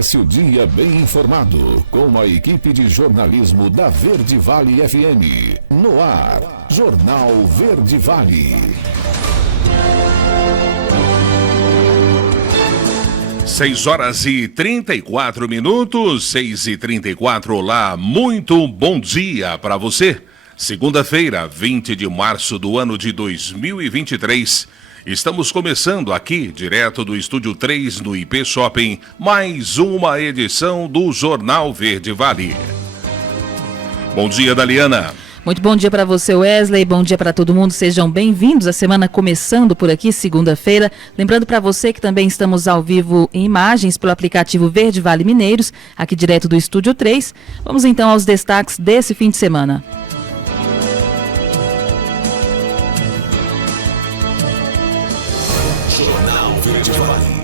Comece o dia bem informado com a equipe de jornalismo da Verde Vale FM. No ar, Jornal Verde Vale. 6h34, 6h34. Olá, muito bom dia para você. Segunda-feira, 20 de março do ano de 2023. Estamos começando aqui, direto do Estúdio 3, no IP Shopping, mais uma edição do Jornal Verde Vale. Bom dia, Daliana. Muito bom dia para você, Wesley. Bom dia para todo mundo. Sejam bem-vindos. A semana começando por aqui, segunda-feira. Lembrando para você que também estamos ao vivo em imagens pelo aplicativo Verde Vale Mineiros, aqui direto do Estúdio 3. Vamos então aos destaques desse fim de semana. Jornal Verde Vale.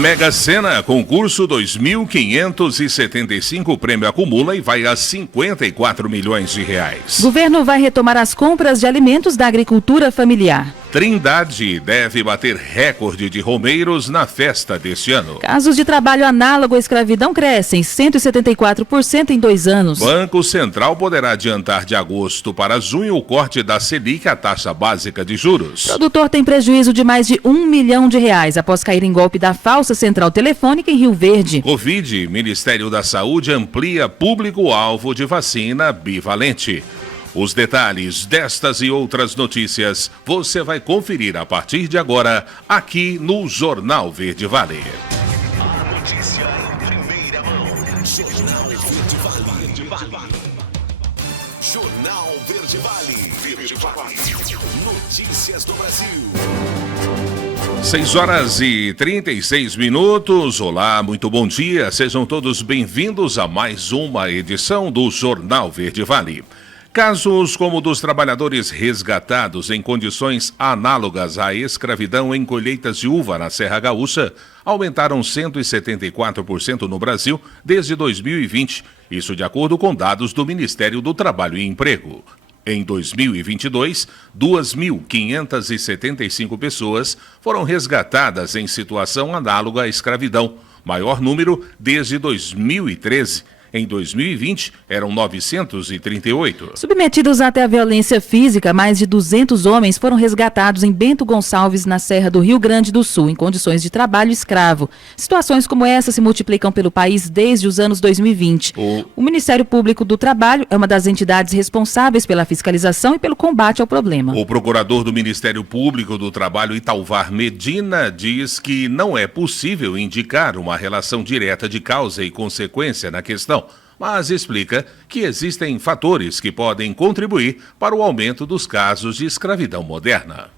Mega Sena, concurso 2.575, o prêmio acumula e vai a 54 milhões de reais. Governo vai retomar as compras de alimentos da agricultura familiar. Trindade deve bater recorde de romeiros na festa deste ano. Casos de trabalho análogo à escravidão crescem 174% em 2 anos. Banco Central poderá adiantar de agosto para junho o corte da Selic, a taxa básica de juros. Produtor tem prejuízo de mais de R$1 milhão após cair em golpe da falsa central telefônica em Rio Verde. Covid, Ministério da Saúde amplia público-alvo de vacina bivalente. Os detalhes destas e outras notícias você vai conferir a partir de agora aqui no Jornal Verde Vale. A notícia em primeira mão. Jornal Verde Vale. Jornal Verde Vale. Verde Vale. Notícias do Brasil. 6h36. Olá, muito bom dia. Sejam todos bem-vindos a mais uma edição do Jornal Verde Vale. Casos como o dos trabalhadores resgatados em condições análogas à escravidão em colheitas de uva na Serra Gaúcha aumentaram 174% no Brasil desde 2020, isso de acordo com dados do Ministério do Trabalho e Emprego. Em 2022, 2.575 pessoas foram resgatadas em situação análoga à escravidão, maior número desde 2013. Em 2020, eram 938. Submetidos até a violência física, mais de 200 homens foram resgatados em Bento Gonçalves, na Serra do Rio Grande do Sul, em condições de trabalho escravo. Situações como essa se multiplicam pelo país desde os anos 2020. O Ministério Público do Trabalho é uma das entidades responsáveis pela fiscalização e pelo combate ao problema. O procurador do Ministério Público do Trabalho, Italvar Medina, diz que não é possível indicar uma relação direta de causa e consequência na questão, mas explica que existem fatores que podem contribuir para o aumento dos casos de escravidão moderna.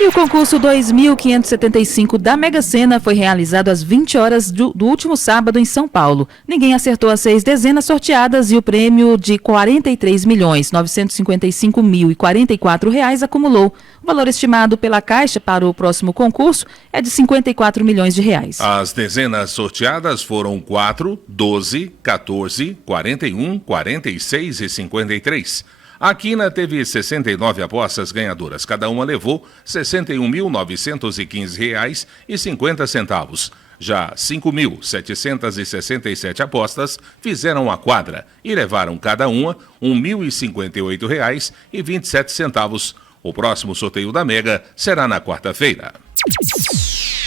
E o concurso 2.575 da Mega Sena foi realizado às 20 horas do último sábado em São Paulo. Ninguém acertou as 6 dezenas sorteadas e o prêmio de R$ 43.955.044 acumulou. O valor estimado pela Caixa para o próximo concurso é de R$ 54 milhões. As dezenas sorteadas foram 4, 12, 14, 41, 46 e 53. A Quina teve 69 apostas ganhadoras. Cada uma levou R$ 61.915,50. Já 5.767 apostas fizeram a quadra e levaram cada uma R$ 1.058,27. O próximo sorteio da Mega será na quarta-feira.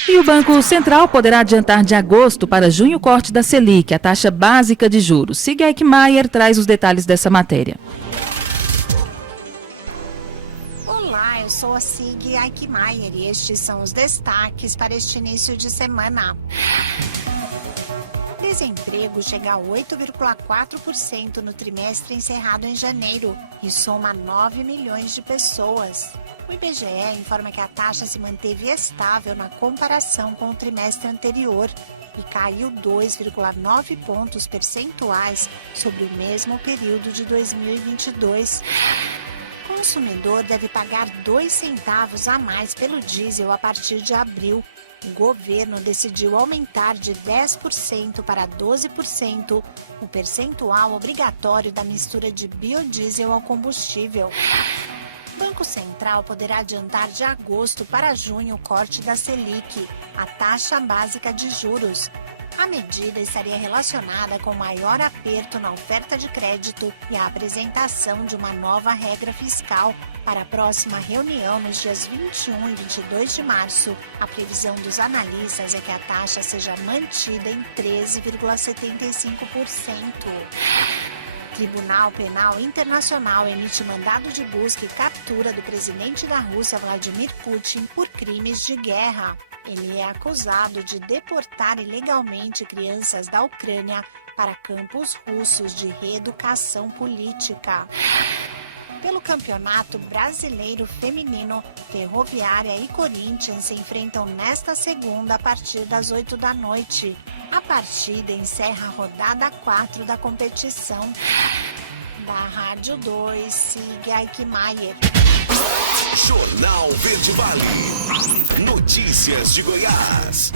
E o Banco Central poderá adiantar de agosto para junho o corte da Selic, a taxa básica de juros. Sig Eichmeier traz os detalhes dessa matéria. Eu sou a Sig Eichmeier e estes são os destaques para este início de semana. Desemprego chega a 8,4% no trimestre encerrado em janeiro e soma 9 milhões de pessoas. O IBGE informa que a taxa se manteve estável na comparação com o trimestre anterior e caiu 2,9 pontos percentuais sobre o mesmo período de 2022. O consumidor deve pagar 2 centavos a mais pelo diesel a partir de abril. O governo decidiu aumentar de 10% para 12% o percentual obrigatório da mistura de biodiesel ao combustível. O Banco Central poderá adiantar de agosto para junho o corte da Selic, a taxa básica de juros. A medida estaria relacionada com maior aperto na oferta de crédito e a apresentação de uma nova regra fiscal para a próxima reunião nos dias 21 e 22 de março. A previsão dos analistas é que a taxa seja mantida em 13,75%. Tribunal Penal Internacional emite mandado de busca e captura do presidente da Rússia, Vladimir Putin, por crimes de guerra. Ele é acusado de deportar ilegalmente crianças da Ucrânia para campos russos de reeducação política. Pelo Campeonato Brasileiro Feminino, Ferroviária e Corinthians se enfrentam nesta segunda a partir das 8 da noite. A partida encerra a rodada 4 da competição. Da Rádio 2, siga Aikmaier. Jornal Verde Vale. Notícias de Goiás.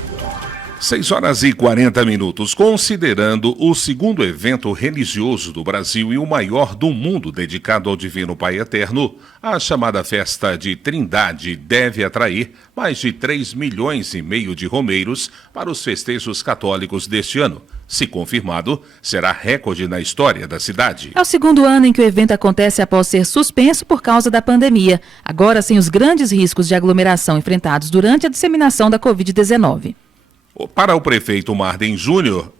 6h40. Considerando o segundo evento religioso do Brasil e o maior do mundo dedicado ao Divino Pai Eterno, a chamada Festa de Trindade deve atrair mais de 3,5 milhões de romeiros para os festejos católicos deste ano. Se confirmado, será recorde na história da cidade. É o segundo ano em que o evento acontece após ser suspenso por causa da pandemia, agora sem os grandes riscos de aglomeração enfrentados durante a disseminação da Covid-19. Para o prefeito Marden Júnior,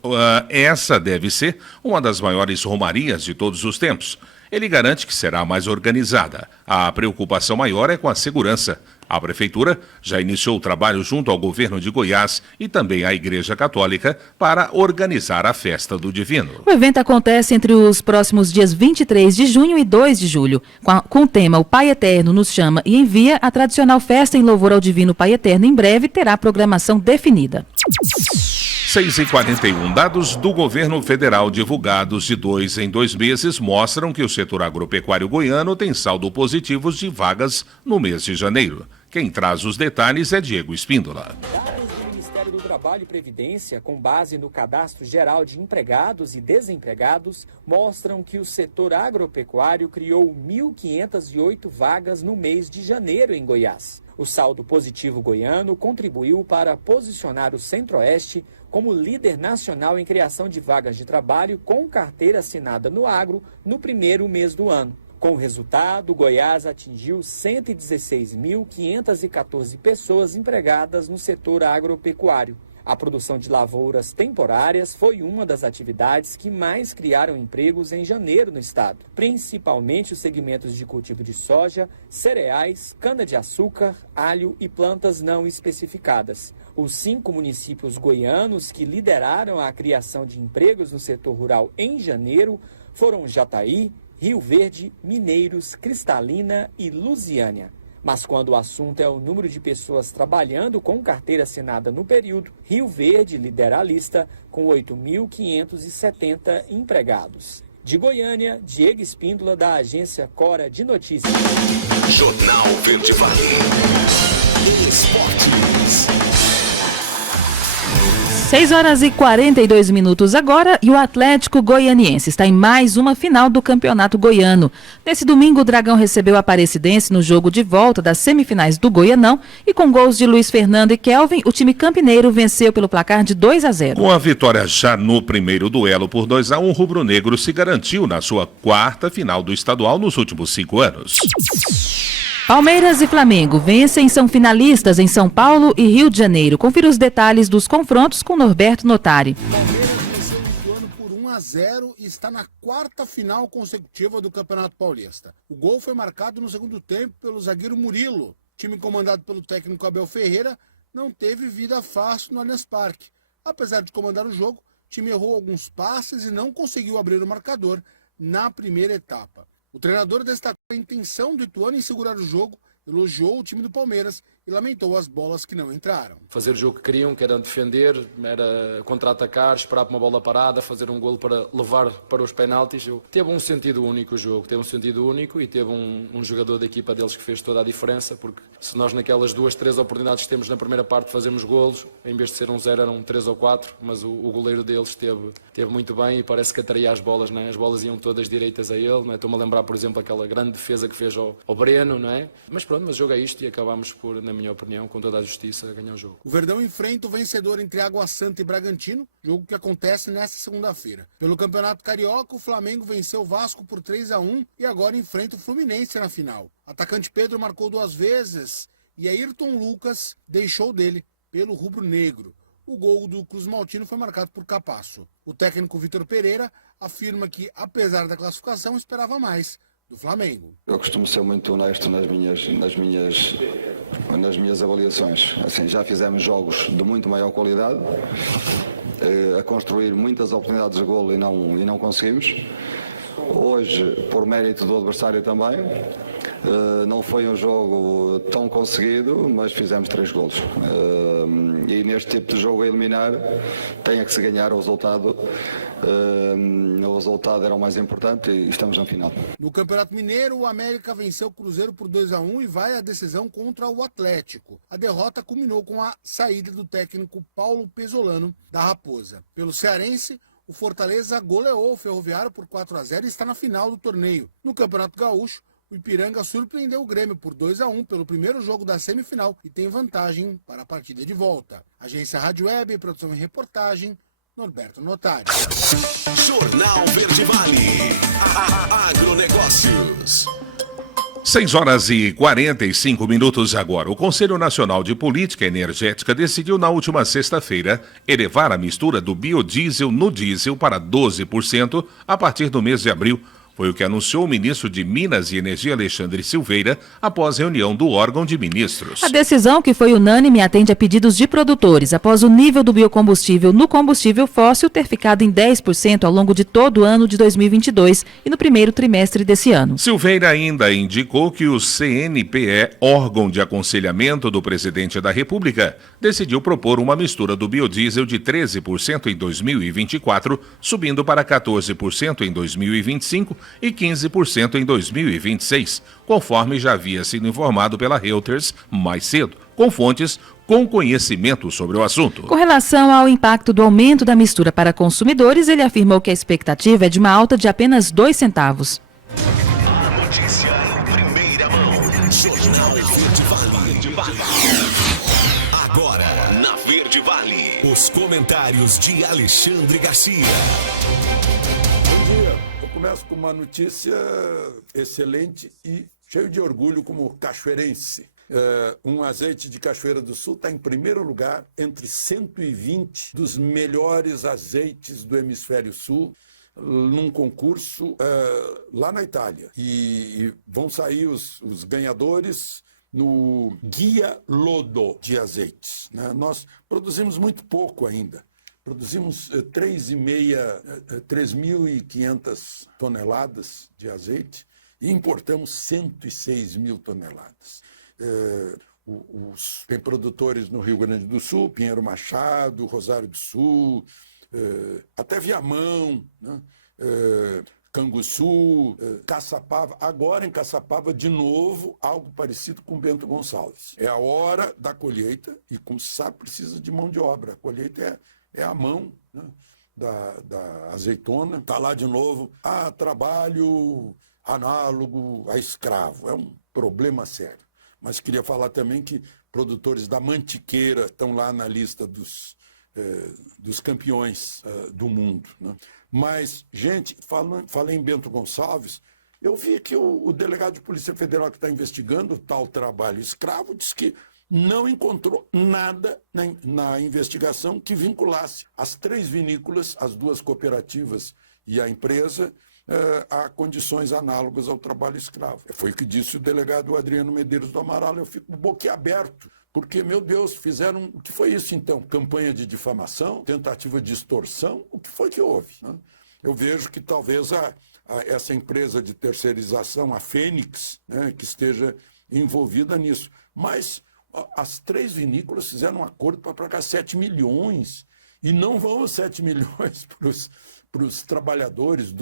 essa deve ser uma das maiores romarias de todos os tempos. Ele garante que será mais organizada. A preocupação maior é com a segurança. A Prefeitura já iniciou o trabalho junto ao governo de Goiás e também à Igreja Católica para organizar a Festa do Divino. O evento acontece entre os próximos dias 23 de junho e 2 de julho. Com o tema O Pai Eterno nos chama e envia, a tradicional festa em louvor ao Divino Pai Eterno em breve terá programação definida. 6h41. Dados do governo federal divulgados de 2 em 2 meses mostram que o setor agropecuário goiano tem saldo positivo de vagas no mês de janeiro. Quem traz os detalhes é Diego Espíndola. Dados do Ministério do Trabalho e Previdência, com base no Cadastro Geral de Empregados e Desempregados, mostram que o setor agropecuário criou 1.508 vagas no mês de janeiro em Goiás. O saldo positivo goiano contribuiu para posicionar o Centro-Oeste como líder nacional em criação de vagas de trabalho com carteira assinada no agro no primeiro mês do ano. Com o resultado, Goiás atingiu 116.514 pessoas empregadas no setor agropecuário. A produção de lavouras temporárias foi uma das atividades que mais criaram empregos em janeiro no estado, principalmente os segmentos de cultivo de soja, cereais, cana-de-açúcar, alho e plantas não especificadas. Os 5 municípios goianos que lideraram a criação de empregos no setor rural em janeiro foram Jataí, Rio Verde, Mineiros, Cristalina e Lusiânia. Mas quando o assunto é o número de pessoas trabalhando com carteira assinada no período, Rio Verde lidera a lista com 8.570 empregados. De Goiânia, Diego Espíndola, da agência Cora de Notícias. Jornal Verde Vale. Esportes. 6h42 agora e o Atlético Goianiense está em mais uma final do Campeonato Goiano. Nesse domingo, o Dragão recebeu a Aparecidense no jogo de volta das semifinais do Goianão e com gols de Luiz Fernando e Kelvin, o time campineiro venceu pelo placar de 2-0. Com a vitória já no primeiro duelo por 2-1, o rubro-negro se garantiu na sua 4ª final do estadual nos últimos 5 anos. Palmeiras e Flamengo vencem, são finalistas em São Paulo e Rio de Janeiro. Confira os detalhes dos confrontos com Norberto Notari. Palmeiras venceu o Ituano por 1-0 e está na 4ª final consecutiva do Campeonato Paulista. O gol foi marcado no segundo tempo pelo zagueiro Murilo. O time comandado pelo técnico Abel Ferreira não teve vida fácil no Allianz Parque. Apesar de comandar o jogo, o time errou alguns passes e não conseguiu abrir o marcador na primeira etapa. O treinador destacou a intenção do Ituano em segurar o jogo, elogiou o time do Palmeiras e lamentou as bolas que não entraram. Fazer o jogo que queriam, que era defender, era contra-atacar, esperar por uma bola parada, fazer um golo para levar para os penaltis. Teve um sentido único o jogo, teve um sentido único e teve um jogador da equipa deles que fez toda a diferença, porque se nós naquelas 2, 3 oportunidades que temos na primeira parte fazemos golos, em vez de ser 1-0 eram 3 ou 4, mas o goleiro deles teve muito bem e parece que atraía as bolas, não é? As bolas iam todas direitas a ele, não é? Estou-me a lembrar, por exemplo, aquela grande defesa que fez ao Breno, não é? Mas pronto, mas o jogo é isto e acabamos por, na minha opinião, com toda a justiça, ganhar o jogo. O Verdão enfrenta o vencedor entre Água Santa e Bragantino, jogo que acontece nesta segunda-feira. Pelo Campeonato Carioca, o Flamengo venceu o Vasco por 3-1 e agora enfrenta o Fluminense na final. Atacante Pedro marcou 2 vezes e Ayrton Lucas deixou dele pelo rubro-negro. O gol do Cruz Maltino foi marcado por Capasso. O técnico Vitor Pereira afirma que, apesar da classificação, esperava mais do Flamengo. Eu costumo ser muito honesto nas minhas avaliações. Assim, já fizemos jogos de muito maior qualidade, a construir muitas oportunidades de golo e não conseguimos. Hoje, por mérito do adversário também, não foi um jogo tão conseguido, mas fizemos 3 golos. E neste tipo de jogo a eliminar, tem que se ganhar o resultado. O resultado era o mais importante e estamos na final. No Campeonato Mineiro, o América venceu o Cruzeiro por 2-1 e vai à decisão contra o Atlético. A derrota culminou com a saída do técnico Paulo Pesolano da Raposa. Pelo cearense, o Fortaleza goleou o Ferroviário por 4-0 e está na final do torneio. No Campeonato Gaúcho, o Ipiranga surpreendeu o Grêmio por 2-1 pelo primeiro jogo da semifinal e tem vantagem para a partida de volta. Agência Rádio Web, produção e reportagem, Norberto Notari. Jornal Verde Vale. Agronegócios. 6h45 agora. O Conselho Nacional de Política Energética decidiu na última sexta-feira elevar a mistura do biodiesel no diesel para 12% a partir do mês de abril. Foi o que anunciou o ministro de Minas e Energia, Alexandre Silveira, após reunião do órgão de ministros. A decisão, que foi unânime, atende a pedidos de produtores, após o nível do biocombustível no combustível fóssil ter ficado em 10% ao longo de todo o ano de 2022 e no primeiro trimestre desse ano. Silveira ainda indicou que o CNPE, órgão de aconselhamento do presidente da República, decidiu propor uma mistura do biodiesel de 13% em 2024, subindo para 14% em 2025 e 15% em 2026, conforme já havia sido informado pela Reuters mais cedo, com fontes com conhecimento sobre o assunto. Com relação ao impacto do aumento da mistura para consumidores, ele afirmou que a expectativa é de uma alta de apenas 2 centavos. Notícia em primeira mão. Jornal Verde Vale. Agora, na Verde Vale, os comentários de Alexandre Garcia. Começo com uma notícia excelente e cheio de orgulho como cachoeirense. Um azeite de Cachoeira do Sul está em primeiro lugar entre 120 dos melhores azeites do Hemisfério Sul, num concurso lá na Itália. E vão sair os ganhadores no Guia Lodo de azeites, né? Nós produzimos muito pouco ainda. Produzimos 3.500 toneladas de azeite e importamos 106 mil toneladas. Tem produtores no Rio Grande do Sul, Pinheiro Machado, Rosário do Sul, até Viamão, né? Canguçu, Caçapava. Agora em Caçapava, de novo, algo parecido com Bento Gonçalves. É a hora da colheita e, como se sabe, precisa de mão de obra. A colheita é a mão, né, da azeitona. Está lá de novo. Trabalho análogo a escravo. É um problema sério. Mas queria falar também que produtores da mantiqueira estão lá na lista dos campeões do mundo, né? Mas, gente, falei em Bento Gonçalves, eu vi que o delegado de Polícia Federal que está investigando o tal trabalho escravo disse que não encontrou nada na investigação que vinculasse as 3 vinícolas, as 2 cooperativas e a empresa, a condições análogas ao trabalho escravo. Foi o que disse o delegado Adriano Medeiros do Amaral. Eu fico boquiaberto, porque, meu Deus, fizeram... O que foi isso, então? Campanha de difamação? Tentativa de extorsão? O que foi que houve, né? Eu vejo que talvez essa empresa de terceirização, a Fênix, né, que esteja envolvida nisso. Mas As 3 vinícolas fizeram um acordo para pagar 7 milhões. E não vão os 7 milhões para os trabalhadores,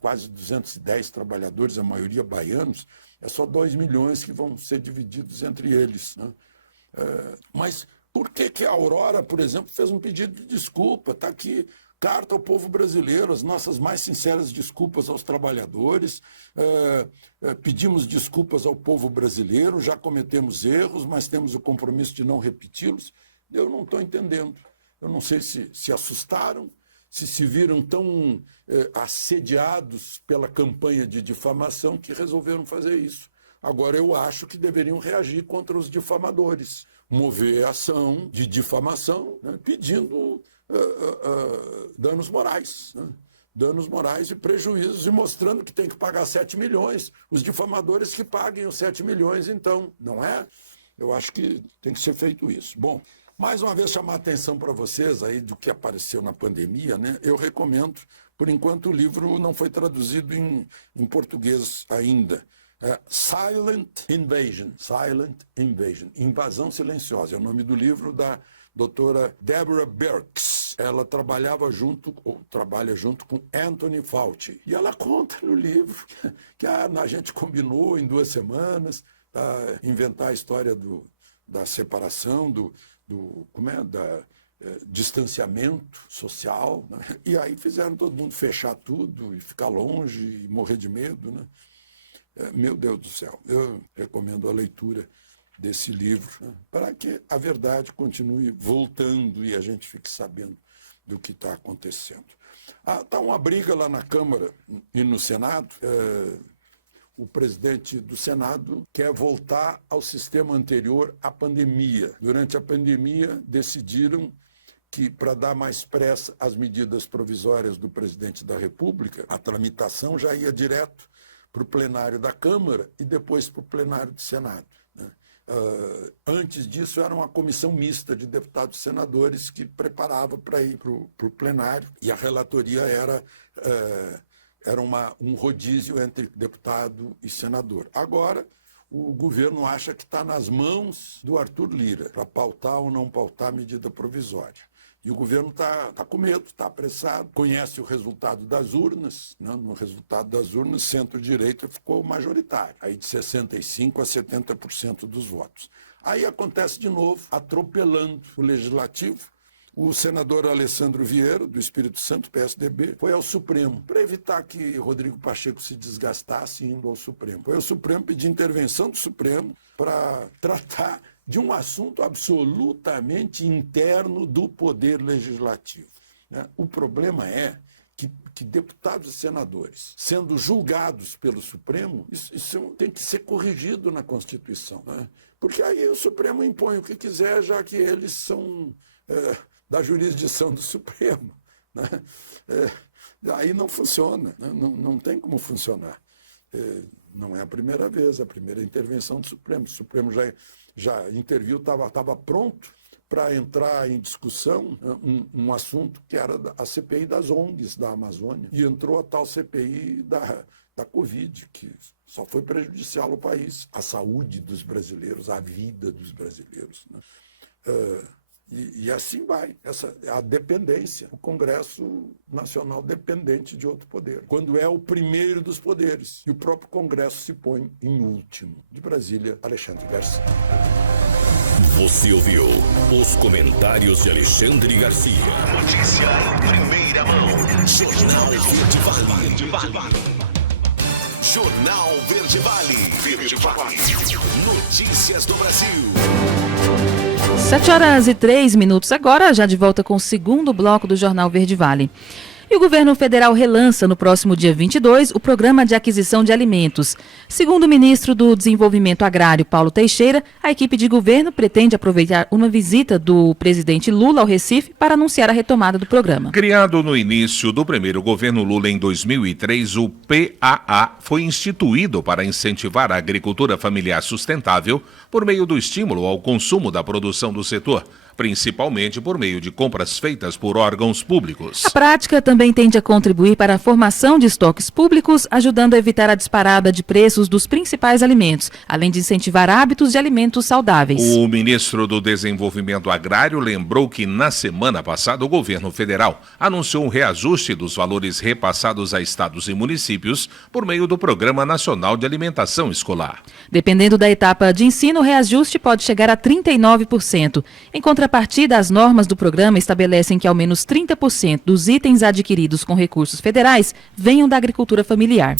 quase 210 trabalhadores, a maioria baianos. É só 2 milhões que vão ser divididos entre eles, né? Mas por que a Aurora, por exemplo, fez um pedido de desculpa? Está aqui, carta ao povo brasileiro, as nossas mais sinceras desculpas aos trabalhadores. Pedimos desculpas ao povo brasileiro, já cometemos erros, mas temos o compromisso de não repeti-los. Eu não estou entendendo. Eu não sei se assustaram, se viram tão assediados pela campanha de difamação que resolveram fazer isso. Agora, eu acho que deveriam reagir contra os difamadores, mover ação de difamação, né, pedindo danos morais, né, danos morais e prejuízos, e mostrando que tem que pagar 7 milhões. Os difamadores que paguem os 7 milhões, então, não é? Eu acho que tem que ser feito isso. Bom, mais uma vez chamar a atenção para vocês aí do que apareceu na pandemia, né? Eu recomendo, por enquanto o livro não foi traduzido em português ainda. Silent Invasion, Invasão Silenciosa, é o nome do livro da doutora Deborah Birx. Ela trabalha junto com Anthony Fauci. E ela conta no livro que a gente combinou em 2 semanas inventar a história da separação, distanciamento social, né? E aí fizeram todo mundo fechar tudo e ficar longe e morrer de medo, né? Meu Deus do céu, eu recomendo a leitura desse livro, né, para que a verdade continue voltando e a gente fique sabendo do que está acontecendo. Está uma briga lá na Câmara e no Senado. O presidente do Senado quer voltar ao sistema anterior à pandemia. Durante a pandemia, decidiram que, para dar mais pressa às medidas provisórias do presidente da República, a tramitação já ia direto para o plenário da Câmara e depois para o plenário do Senado, né? Antes disso, era uma comissão mista de deputados e senadores que preparava para ir para o plenário, e a relatoria era um rodízio entre deputado e senador. Agora, o governo acha que está nas mãos do Arthur Lira para pautar ou não pautar a medida provisória. E o governo está com medo, está apressado, conhece o resultado das urnas, né? No resultado das urnas, centro-direita ficou majoritário, aí de 65% a 70% dos votos. Aí acontece de novo, atropelando o Legislativo. O senador Alessandro Vieira, do Espírito Santo, PSDB, foi ao Supremo, para evitar que Rodrigo Pacheco se desgastasse indo ao Supremo. Foi ao Supremo pedir intervenção do Supremo para tratar de um assunto absolutamente interno do Poder Legislativo, né? O problema é que deputados e senadores, sendo julgados pelo Supremo, isso tem que ser corrigido na Constituição, né? Porque aí o Supremo impõe o que quiser, já que eles são da jurisdição do Supremo, né? Aí não funciona, né? Não tem como funcionar. Não é a primeira vez, a primeira intervenção do Supremo. O Supremo já interviu, estava pronto para entrar em discussão um assunto que era a CPI das ONGs da Amazônia, e entrou a tal CPI da Covid, que só foi prejudicial ao país, à saúde dos brasileiros, à vida dos brasileiros, né? E assim vai, essa é a dependência, o Congresso Nacional dependente de outro poder, quando é o primeiro dos poderes, e o próprio Congresso se põe em último. De Brasília, Alexandre Garcia. Você ouviu os comentários de Alexandre Garcia. Notícia em primeira mão. Jornal Verde Vale. Jornal Verde Vale. Notícias do Brasil. 7h03, agora já de volta com o segundo bloco do Jornal Verde Vale. E o governo federal relança no próximo dia 22 o programa de aquisição de alimentos. Segundo o ministro do Desenvolvimento Agrário, Paulo Teixeira, a equipe de governo pretende aproveitar uma visita do presidente Lula ao Recife para anunciar a retomada do programa. Criado no início do primeiro governo Lula em 2003, o PAA foi instituído para incentivar a agricultura familiar sustentável por meio do estímulo ao consumo da produção do setor. principalmente por meio de compras feitas por órgãos públicos. A prática também tende a contribuir para a formação de estoques públicos, ajudando a evitar a disparada de preços dos principais alimentos, além de incentivar hábitos de alimentos saudáveis. O ministro do Desenvolvimento Agrário lembrou que na semana passada o governo federal anunciou um reajuste dos valores repassados a estados e municípios por meio do Programa Nacional de Alimentação Escolar. Dependendo da etapa de ensino, o reajuste pode chegar a 39%. Em contrapartida, as normas do programa estabelecem que ao menos 30% dos itens adquiridos com recursos federais venham da agricultura familiar.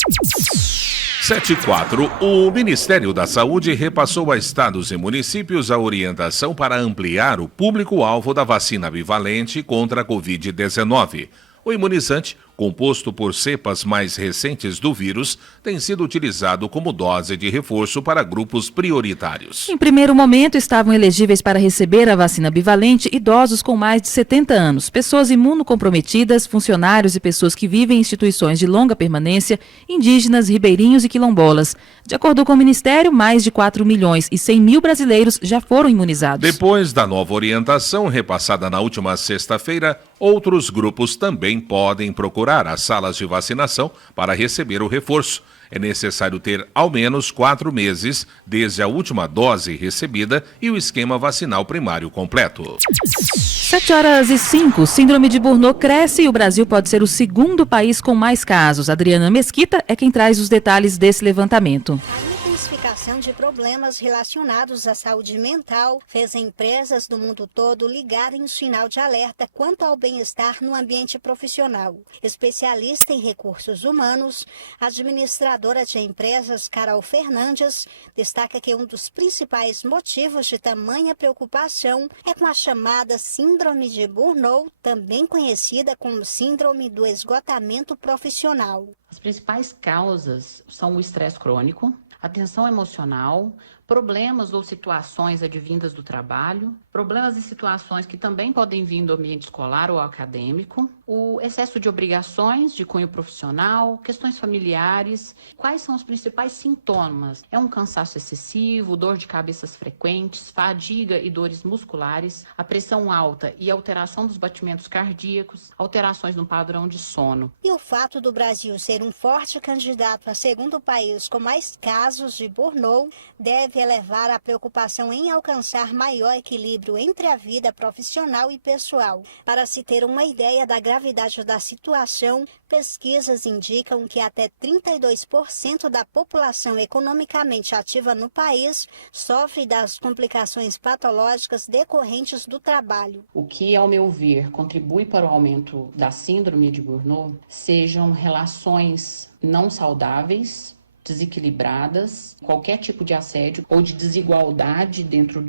7.4. O Ministério da Saúde repassou a estados e municípios a orientação para ampliar o público-alvo da vacina bivalente contra a Covid-19. O imunizante, composto por cepas mais recentes do vírus, tem sido utilizado como dose de reforço para grupos prioritários. Em primeiro momento, estavam elegíveis para receber a vacina bivalente idosos com mais de 70 anos, pessoas imunocomprometidas, funcionários e pessoas que vivem em instituições de longa permanência, indígenas, ribeirinhos e quilombolas. De acordo com o Ministério, mais de 4 milhões e 100 mil brasileiros já foram imunizados. Depois da nova orientação, repassada na última sexta-feira, outros grupos também podem procurar as salas de vacinação para receber o reforço. É necessário ter ao menos 4 meses desde a última dose recebida e o esquema vacinal primário completo. 7h05, síndrome de Burnout cresce e o Brasil pode ser o segundo país com mais casos. Adriana Mesquita é quem traz os detalhes desse levantamento. A intensificação de problemas relacionados à saúde mental fez empresas do mundo todo ligarem o sinal de alerta quanto ao bem-estar no ambiente profissional. Especialista em recursos humanos, administradora de empresas Carol Fernandes destaca que um dos principais motivos de tamanha preocupação é com a chamada síndrome de Burnout, também conhecida como síndrome do esgotamento profissional. As principais causas são o estresse crônico, a tensão emocional, problemas ou situações advindas do trabalho, problemas e situações que também podem vir do ambiente escolar ou acadêmico, o excesso de obrigações de cunho profissional, questões familiares. Quais são os principais sintomas? É um cansaço excessivo, dor de cabeças frequentes, fadiga e dores musculares, a pressão alta e alteração dos batimentos cardíacos, alterações no padrão de sono. E o fato do Brasil ser um forte candidato a segundo país com mais casos de burnout deve elevar a preocupação em alcançar maior equilíbrio entre a vida profissional e pessoal. Para se ter uma ideia da gravidade da situação, pesquisas indicam que até 32% da população economicamente ativa no país sofre das complicações patológicas decorrentes do trabalho. O que, ao meu ver, contribui para o aumento da síndrome de Burnout sejam relações não saudáveis, desequilibradas, qualquer tipo de assédio ou de desigualdade dentro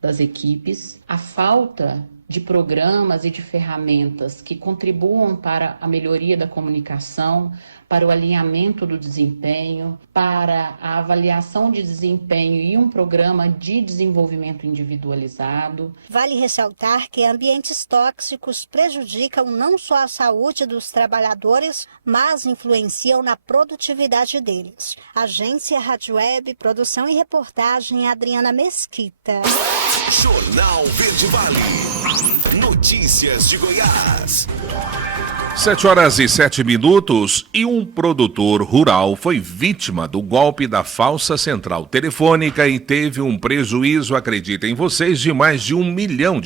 das equipes, a falta de programas e de ferramentas que contribuam para a melhoria da comunicação, para o alinhamento do desempenho, para a avaliação de desempenho e um programa de desenvolvimento individualizado. Vale ressaltar que ambientes tóxicos prejudicam não só a saúde dos trabalhadores, mas influenciam na produtividade deles. Agência Rádio Web, produção e reportagem Adriana Mesquita. Jornal Verde Vale. Notícias de Goiás. 7h07 e um produtor rural foi vítima do golpe da falsa central telefônica e teve um prejuízo, acreditem vocês, de mais de R$1 milhão.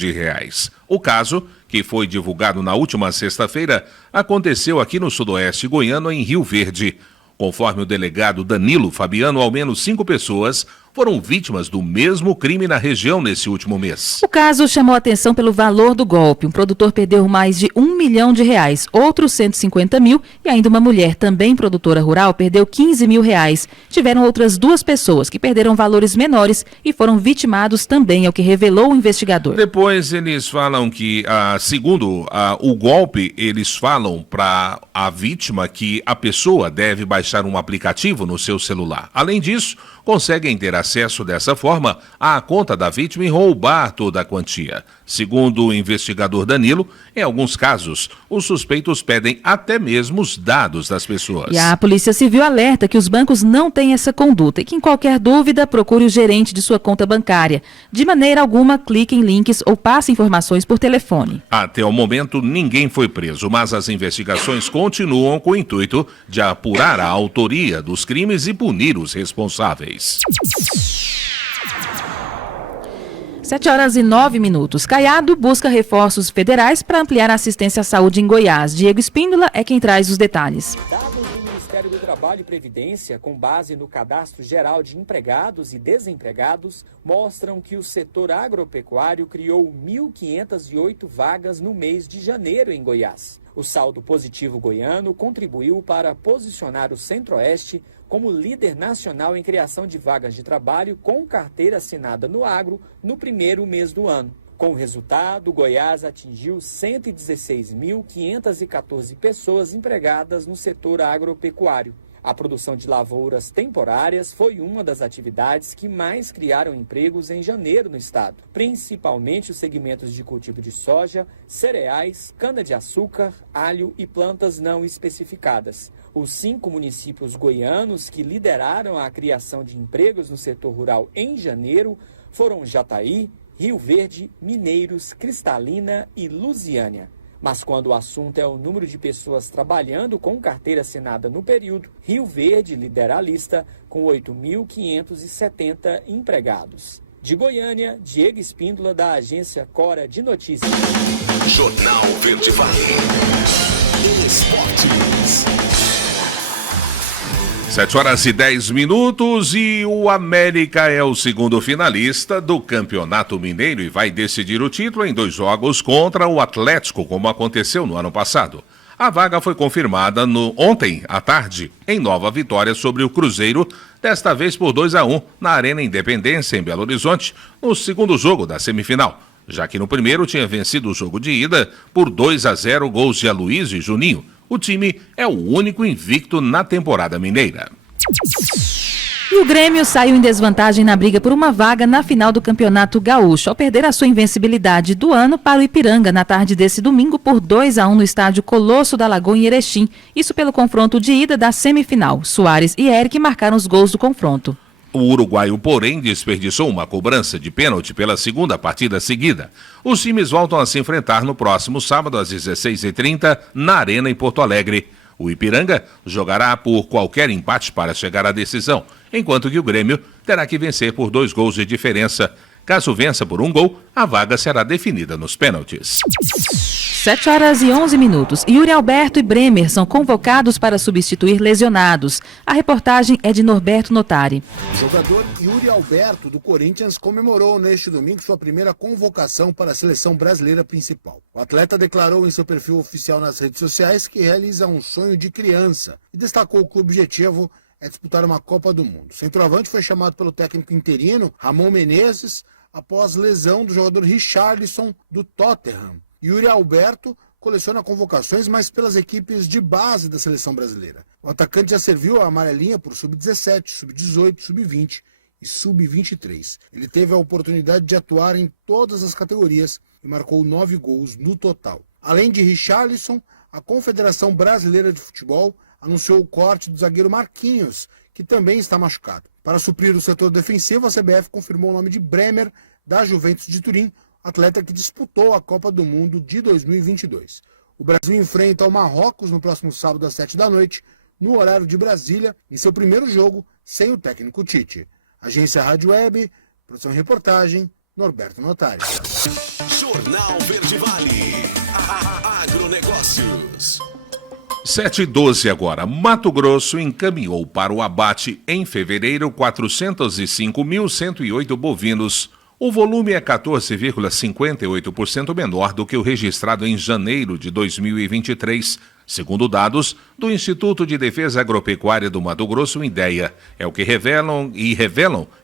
O caso, que foi divulgado na última sexta-feira, aconteceu aqui no sudoeste goiano, em Rio Verde. Conforme o delegado Danilo Fabiano, ao menos 5 pessoas foram vítimas do mesmo crime na região nesse último mês. O caso chamou a atenção pelo valor do golpe. Um produtor perdeu mais de R$1 milhão, outros 150 mil e ainda uma mulher, também produtora rural, perdeu R$15 mil. Tiveram outras 2 pessoas que perderam valores menores e foram vitimados também, é o que revelou o investigador. Depois eles falam que, segundo o golpe, eles falam para a vítima que a pessoa deve baixar um aplicativo no seu celular. Além disso, conseguem ter acesso dessa forma à conta da vítima e roubar toda a quantia. Segundo o investigador Danilo, em alguns casos, os suspeitos pedem até mesmo os dados das pessoas. E a Polícia Civil alerta que os bancos não têm essa conduta e que, em qualquer dúvida, procure o gerente de sua conta bancária. De maneira alguma, clique em links ou passe informações por telefone. Até o momento, ninguém foi preso, mas as investigações continuam com o intuito de apurar a autoria dos crimes e punir os responsáveis. 7h09. Caiado busca reforços federais para ampliar a assistência à saúde em Goiás. Diego Espíndola é quem traz os detalhes. Dados do Ministério do Trabalho e Previdência, com base no Cadastro Geral de Empregados e Desempregados, mostram que o setor agropecuário criou 1.508 vagas no mês de janeiro em Goiás. O saldo positivo goiano contribuiu para posicionar o Centro-Oeste como líder nacional em criação de vagas de trabalho com carteira assinada no agro no primeiro mês do ano. Com o resultado, Goiás atingiu 116.514 pessoas empregadas no setor agropecuário. A produção de lavouras temporárias foi uma das atividades que mais criaram empregos em janeiro no estado, principalmente os segmentos de cultivo de soja, cereais, cana-de-açúcar, alho e plantas não especificadas. Os 5 municípios goianos que lideraram a criação de empregos no setor rural em janeiro foram Jataí, Rio Verde, Mineiros, Cristalina e Lusiânia. Mas quando o assunto é o número de pessoas trabalhando com carteira assinada no período, Rio Verde lidera a lista com 8.570 empregados. De Goiânia, Diego Espíndola, da agência Cora de Notícias. Jornal Verde Vale. Esportes. 7h10 e o América é o segundo finalista do Campeonato Mineiro e vai decidir o título em 2 jogos contra o Atlético, como aconteceu no ano passado. A vaga foi confirmada ontem à tarde, em nova vitória sobre o Cruzeiro, desta vez por 2-1 na Arena Independência, em Belo Horizonte, no segundo jogo da semifinal, já que no primeiro tinha vencido o jogo de ida por 2-0, gols de Aloysio e Juninho. O time é o único invicto na temporada mineira. E o Grêmio saiu em desvantagem na briga por uma vaga na final do Campeonato Gaúcho, ao perder a sua invencibilidade do ano para o Ipiranga na tarde desse domingo por 2-1 no estádio Colosso da Lagoa em Erechim. Isso pelo confronto de ida da semifinal. Soares e Eric marcaram os gols do confronto. O uruguaio, porém, desperdiçou uma cobrança de pênalti pela segunda partida seguida. Os times voltam a se enfrentar no próximo sábado às 16h30 na Arena em Porto Alegre. O Ipiranga jogará por qualquer empate para chegar à decisão, enquanto que o Grêmio terá que vencer por 2 gols de diferença. Caso vença por 1 gol, a vaga será definida nos pênaltis. 7h11. Yuri Alberto e Bremer são convocados para substituir lesionados. A reportagem é de Norberto Notari. O jogador Yuri Alberto, do Corinthians, comemorou neste domingo sua primeira convocação para a seleção brasileira principal. O atleta declarou em seu perfil oficial nas redes sociais que realiza um sonho de criança e destacou que o objetivo é disputar uma Copa do Mundo. O centroavante foi chamado pelo técnico interino Ramon Menezes após lesão do jogador Richarlison do Tottenham. Yuri Alberto coleciona convocações, mas pelas equipes de base da seleção brasileira. O atacante já serviu a amarelinha por sub-17, sub-18, sub-20 e sub-23. Ele teve a oportunidade de atuar em todas as categorias e marcou 9 gols no total. Além de Richarlison, a Confederação Brasileira de Futebol anunciou o corte do zagueiro Marquinhos, que também está machucado. Para suprir o setor defensivo, a CBF confirmou o nome de Bremer, da Juventus de Turim, atleta que disputou a Copa do Mundo de 2022. O Brasil enfrenta o Marrocos no próximo sábado às 7h, no horário de Brasília, em seu primeiro jogo sem o técnico Tite. Agência Rádio Web, produção e reportagem, Norberto Notari. Jornal Verde Vale. Agronegócios. 7h12 agora. Mato Grosso encaminhou para o abate em fevereiro 405.108 bovinos. O volume é 14,58% menor do que o registrado em janeiro de 2023, segundo dados do Instituto de Defesa Agropecuária do Mato Grosso, INDEA. É o que revelam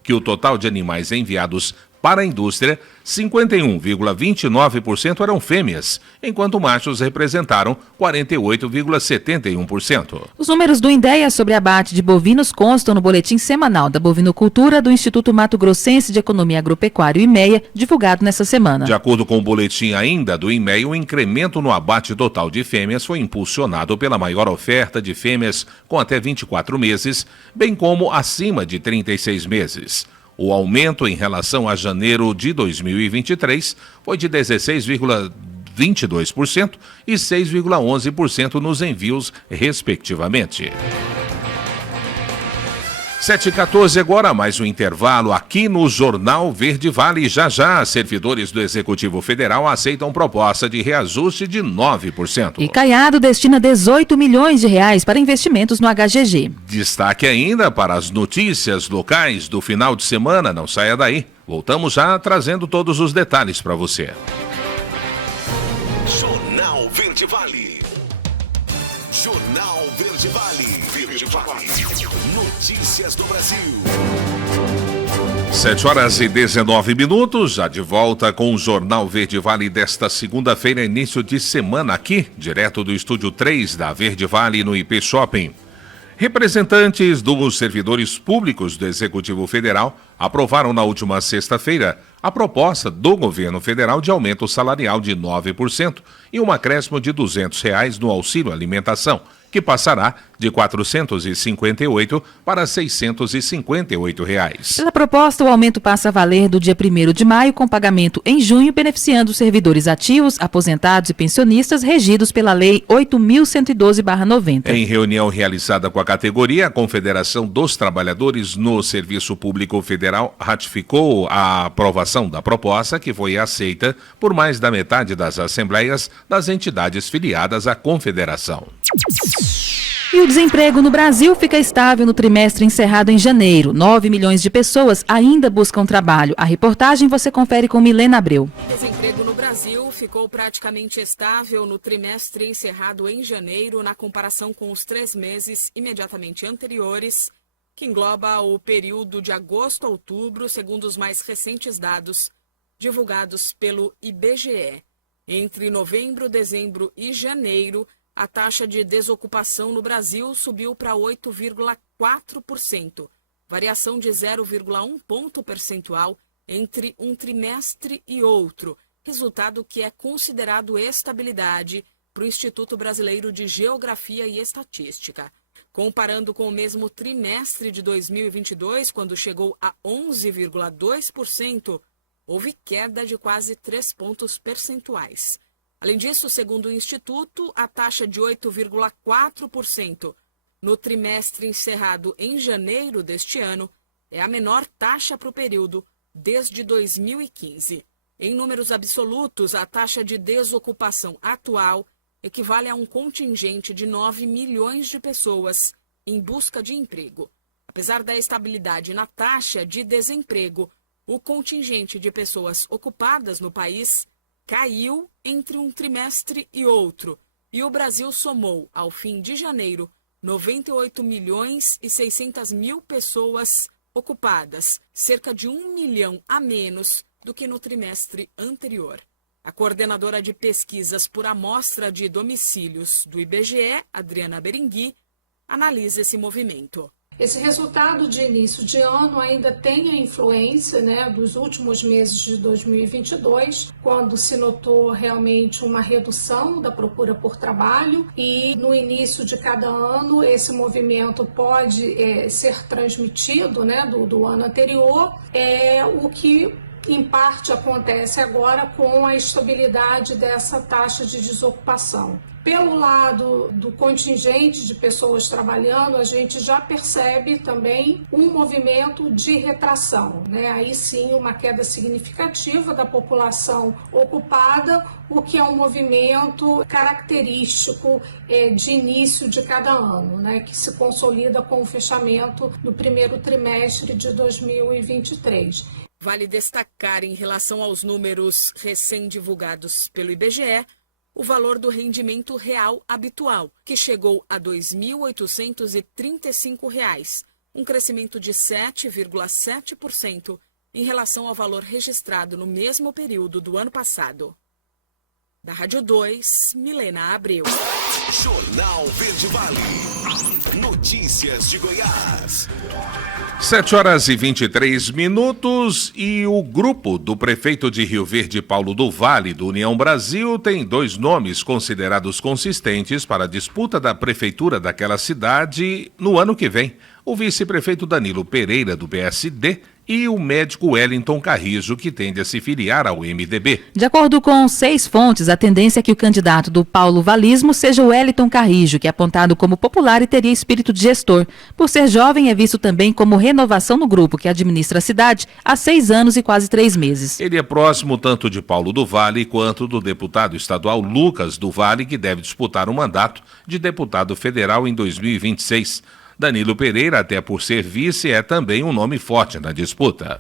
que o total de animais enviados Para a indústria, 51,29% eram fêmeas, enquanto machos representaram 48,71%. Os números do INDEA sobre abate de bovinos constam no boletim semanal da bovinocultura do Instituto Mato Grossense de Economia Agropecuária, IMEA, divulgado nesta semana. De acordo com o boletim ainda do IMEA, o incremento no abate total de fêmeas foi impulsionado pela maior oferta de fêmeas com até 24 meses, bem como acima de 36 meses. O aumento em relação a janeiro de 2023 foi de 16,22% e 6,11% nos envios, respectivamente. 7h14 agora, mais um intervalo aqui no Jornal Verde Vale. Já, servidores do Executivo Federal aceitam proposta de reajuste de 9%. E Caiado destina 18 milhões de reais para investimentos no HGG. Destaque ainda para as notícias locais do final de semana. Não saia daí. Voltamos já trazendo todos os detalhes para você. Jornal Verde Vale. Jornal Verde Vale. Verde Vale. Notícias do Brasil. 7h19, já de volta com o Jornal Verde Vale desta segunda-feira, início de semana aqui, direto do Estúdio 3 da Verde Vale no IP Shopping. Representantes dos servidores públicos do Executivo Federal aprovaram na última sexta-feira a proposta do governo federal de aumento salarial de 9% e um acréscimo de R$ 200 no auxílio alimentação, que passará de R$ 458 para R$ 658. Pela proposta, o aumento passa a valer do dia 1º de maio, com pagamento em junho, beneficiando os servidores ativos, aposentados e pensionistas regidos pela Lei 8.112/90. Em reunião realizada com a categoria, a Confederação dos Trabalhadores no Serviço Público Federal ratificou a aprovação da proposta, que foi aceita por mais da metade das assembleias das entidades filiadas à Confederação. E o desemprego no Brasil fica estável no trimestre encerrado em janeiro. 9 milhões de pessoas ainda buscam trabalho. A reportagem você confere com Milena Abreu. O desemprego no Brasil ficou praticamente estável no trimestre encerrado em janeiro, na comparação com os 3 meses imediatamente anteriores, que engloba o período de agosto a outubro, segundo os mais recentes dados divulgados pelo IBGE. Entre novembro, dezembro e janeiro, a taxa de desocupação no Brasil subiu para 8,4%, variação de 0,1 ponto percentual entre um trimestre e outro, resultado que é considerado estabilidade para o Instituto Brasileiro de Geografia e Estatística. Comparando com o mesmo trimestre de 2022, quando chegou a 11,2%, houve queda de quase 3 pontos percentuais. Além disso, segundo o Instituto, a taxa de 8,4% no trimestre encerrado em janeiro deste ano é a menor taxa para o período desde 2015. Em números absolutos, a taxa de desocupação atual equivale a um contingente de 9 milhões de pessoas em busca de emprego. Apesar da estabilidade na taxa de desemprego, o contingente de pessoas ocupadas no país caiu entre um trimestre e outro, e o Brasil somou, ao fim de janeiro, 98 milhões e 600 mil pessoas ocupadas, cerca de 1 milhão a menos do que no trimestre anterior. A coordenadora de pesquisas por amostra de domicílios do IBGE, Adriana Berengui, analisa esse movimento. Esse resultado de início de ano ainda tem a influência, dos últimos meses de 2022, quando se notou realmente uma redução da procura por trabalho, e no início de cada ano esse movimento pode ser transmitido do ano anterior, o que em parte acontece agora com a estabilidade dessa taxa de desocupação. Pelo lado do contingente de pessoas trabalhando, a gente já percebe também um movimento de retração, Aí sim, uma queda significativa da população ocupada, o que é um movimento característico de início de cada ano, que se consolida com o fechamento do primeiro trimestre de 2023. Vale destacar, em relação aos números recém-divulgados pelo IBGE, o valor do rendimento real habitual, que chegou a R$ 2.835, um crescimento de 7,7% em relação ao valor registrado no mesmo período do ano passado. Da Rádio 2, Milena Abreu. Jornal Verde Vale. Notícias de Goiás. 7h23 e o grupo do prefeito de Rio Verde, Paulo do Vale, do União Brasil, tem 2 nomes considerados consistentes para a disputa da prefeitura daquela cidade no ano que vem. O vice-prefeito Danilo Pereira, do PSD, e o médico Wellington Carrijo, que tende a se filiar ao MDB. De acordo com 6 fontes, a tendência é que o candidato do Paulo Valismo seja o Wellington Carrijo, que é apontado como popular e teria espírito de gestor. Por ser jovem, é visto também como renovação no grupo, que administra a cidade há 6 anos e quase 3 meses. Ele é próximo tanto de Paulo do Vale quanto do deputado estadual Lucas do Vale, que deve disputar o mandato de deputado federal em 2026. Danilo Pereira, até por ser vice, é também um nome forte na disputa.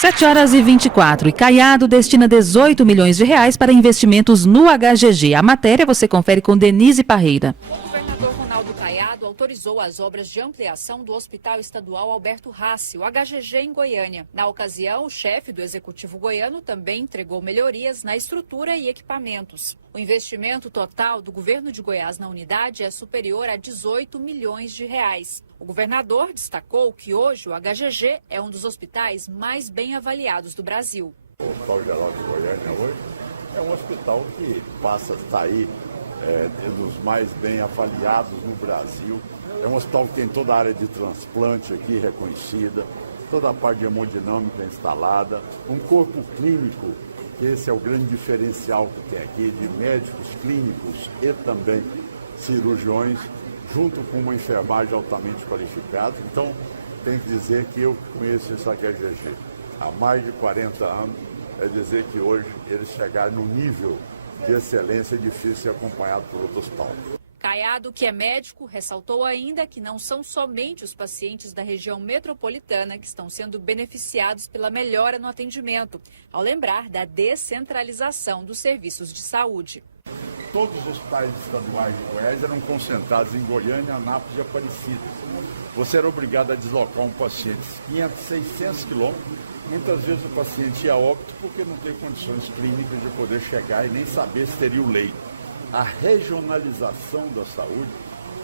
7h24 e Caiado destina 18 milhões de reais para investimentos no HGG. A matéria você confere com Denise Parreira. O governador Ronaldo Caiado autorizou as obras de ampliação do Hospital Estadual Alberto Rassi, o HGG, em Goiânia. Na ocasião, o chefe do Executivo goiano também entregou melhorias na estrutura e equipamentos. O investimento total do governo de Goiás na unidade é superior a 18 milhões de reais. O governador destacou que hoje o HGG é um dos hospitais mais bem avaliados do Brasil. O Hospital Geral de Goiânia hoje é um hospital que passa a sair dos mais bem avaliados no Brasil. É um hospital que tem toda a área de transplante aqui reconhecida, toda a parte de hemodinâmica instalada, um corpo clínico, que esse é o grande diferencial que tem aqui, de médicos clínicos e também cirurgiões, junto com uma enfermagem altamente qualificada. Então, tem que dizer que eu conheço esse HGG há mais de 40 anos, é dizer que hoje eles chegaram no nível de excelência difícil ser acompanhado por outro hospital. Caiado, que é médico, ressaltou ainda que não são somente os pacientes da região metropolitana que estão sendo beneficiados pela melhora no atendimento, ao lembrar da descentralização dos serviços de saúde. Todos os hospitais estaduais de Goiás eram concentrados em Goiânia, Anápolis e Aparecida. Você era obrigado a deslocar um paciente 500, 600 quilômetros. Muitas vezes o paciente ia a óbito porque não tem condições clínicas de poder chegar e nem saber se teria o leito. A regionalização da saúde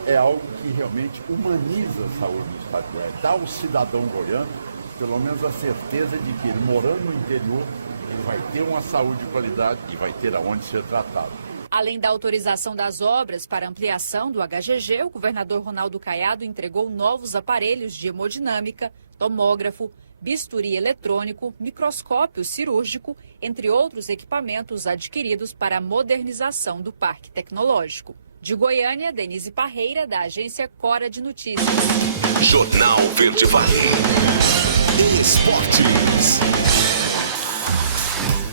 é algo que realmente humaniza a saúde do estado de Goiás. Dá ao cidadão goiano, pelo menos, a certeza de que ele, morando no interior, ele vai ter uma saúde de qualidade e vai ter aonde ser tratado. Além da autorização das obras para ampliação do HGG, o governador Ronaldo Caiado entregou novos aparelhos de hemodinâmica, tomógrafo, bisturi eletrônico, microscópio cirúrgico, entre outros equipamentos adquiridos para a modernização do parque tecnológico. De Goiânia, Denise Parreira, da agência Cora de Notícias. Jornal Verde Vale. Esportes.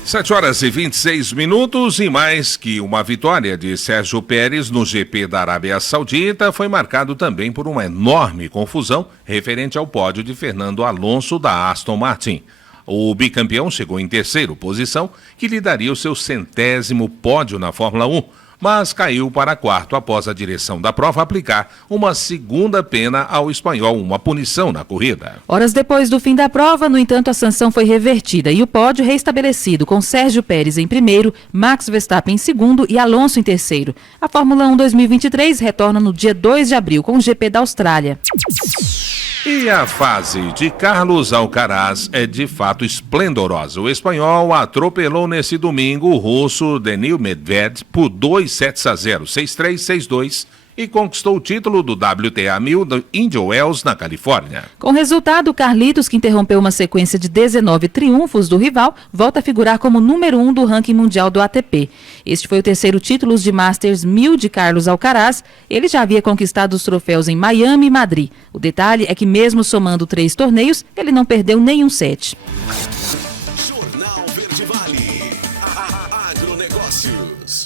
7h26 e mais que uma vitória de Sérgio Pérez no GP da Arábia Saudita foi marcado também por uma enorme confusão referente ao pódio de Fernando Alonso da Aston Martin. O bicampeão chegou em 3ª posição, que lhe daria o seu 100º pódio na Fórmula 1, mas caiu para 4º após a direção da prova aplicar uma segunda pena ao espanhol, uma punição na corrida. Horas depois do fim da prova, no entanto, a sanção foi revertida e o pódio reestabelecido com Sérgio Pérez em 1º, Max Verstappen em 2º e Alonso em 3º. A Fórmula 1 2023 retorna no dia 2 de abril com o GP da Austrália. E a fase de Carlos Alcaraz é de fato esplendorosa. O espanhol atropelou nesse domingo o russo Daniil Medvedev por 2-0, 6-3, 6-2 e conquistou o título do WTA 1000 do Indian Wells, na Califórnia. Com o resultado, Carlitos, que interrompeu uma sequência de 19 triunfos do rival, volta a figurar como número 1 do ranking mundial do ATP. Este foi o 3º título de Masters 1000 de Carlos Alcaraz. Ele já havia conquistado os troféus em Miami e Madrid. O detalhe é que mesmo somando 3 torneios, ele não perdeu nenhum set. Jornal Verde Vale. Agronegócios.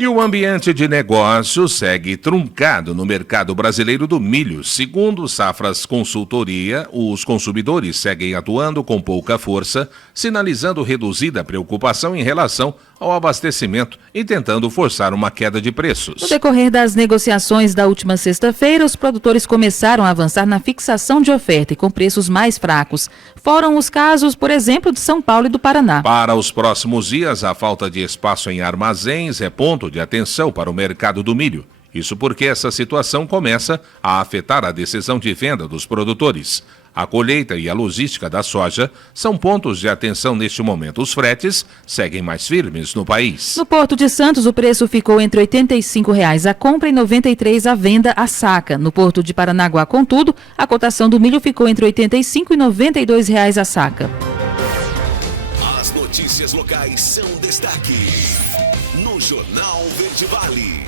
E o ambiente de negócio segue truncado no mercado brasileiro do milho. Segundo Safras Consultoria, os consumidores seguem atuando com pouca força, sinalizando reduzida preocupação em relação ao abastecimento e tentando forçar uma queda de preços. No decorrer das negociações da última sexta-feira, os produtores começaram a avançar na fixação de oferta e com preços mais fracos. Foram os casos, por exemplo, de São Paulo e do Paraná. Para os próximos dias, a falta de espaço em armazéns é ponto de atenção para o mercado do milho. Isso porque essa situação começa a afetar a decisão de venda dos produtores. A colheita e a logística da soja são pontos de atenção neste momento. Os fretes seguem mais firmes no país. No Porto de Santos, o preço ficou entre R$ 85,00 a compra e R$ 93,00 a venda a saca. No Porto de Paranaguá, contudo, a cotação do milho ficou entre R$ 85,00 e R$ 92,00 a saca. As notícias locais são destaque no Jornal Verde Vale.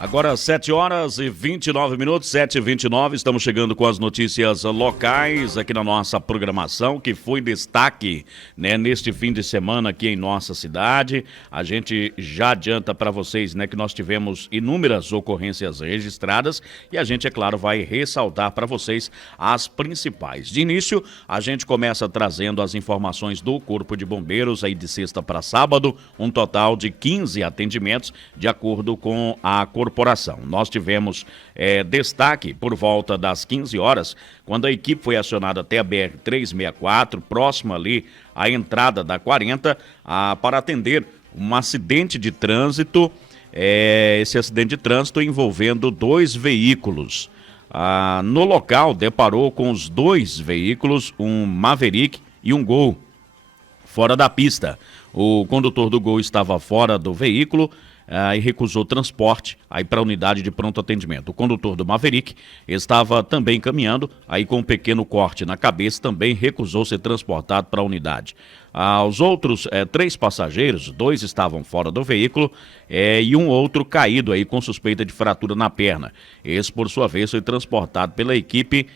Agora 7h29, 7h29, estamos chegando com as notícias locais aqui na nossa programação, que foi destaque, né, neste fim de semana aqui em nossa cidade. A gente já adianta para vocês, né, que nós tivemos inúmeras ocorrências registradas e a gente, é claro, vai ressaltar para vocês as principais. De início, a gente começa trazendo as informações do Corpo de Bombeiros aí de sexta para sábado, um total de 15 atendimentos de acordo com a corporação. Nós tivemos destaque por volta das 15 horas, quando a equipe foi acionada até a BR-364, próxima ali à entrada da 40, para atender um acidente de trânsito, esse acidente de trânsito envolvendo 2 veículos. No local, deparou com os 2 veículos, um Maverick e um Gol, fora da pista. O condutor do Gol estava fora do veículo, e recusou transporte aí para a unidade de pronto atendimento. O condutor do Maverick estava também caminhando, aí com um pequeno corte na cabeça, também recusou ser transportado para a unidade. Os outros 3 passageiros, 2 estavam fora do veículo e um outro caído aí com suspeita de fratura na perna. Esse, por sua vez, foi transportado pela equipe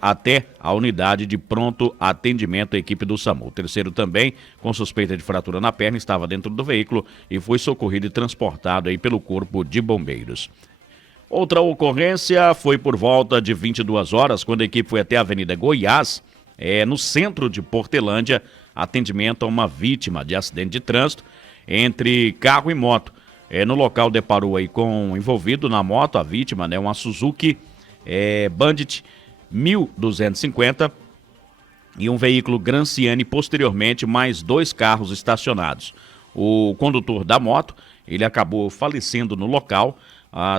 até a unidade de pronto atendimento, a equipe do SAMU. O terceiro também, com suspeita de fratura na perna, estava dentro do veículo e foi socorrido e transportado aí pelo Corpo de Bombeiros. Outra ocorrência foi por volta de 22 horas, quando a equipe foi até a Avenida Goiás, no centro de Portelândia, atendimento a uma vítima de acidente de trânsito entre carro e moto. No local deparou aí com envolvido na moto a vítima, né, uma Suzuki Bandit 1250 e um veículo Granciane, posteriormente mais 2 carros estacionados. O condutor da moto, ele acabou falecendo no local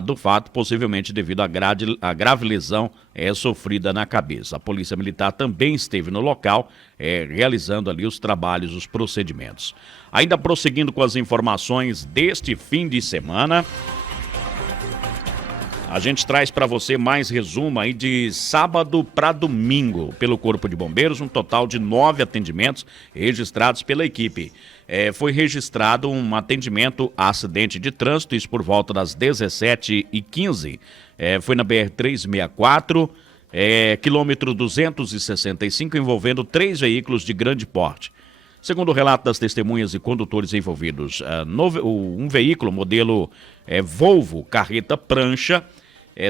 do fato, possivelmente devido à grave lesão sofrida na cabeça. A Polícia Militar também esteve no local, realizando ali os trabalhos, os procedimentos. Ainda prosseguindo com as informações deste fim de semana, a gente traz para você mais resumo aí de sábado para domingo pelo Corpo de Bombeiros, um total de 9 atendimentos registrados pela equipe. Foi registrado um atendimento a acidente de trânsito, isso por volta das 17h15. Foi na BR-364, quilômetro 265, envolvendo 3 veículos de grande porte. Segundo o relato das testemunhas e condutores envolvidos, um veículo modelo Volvo carreta prancha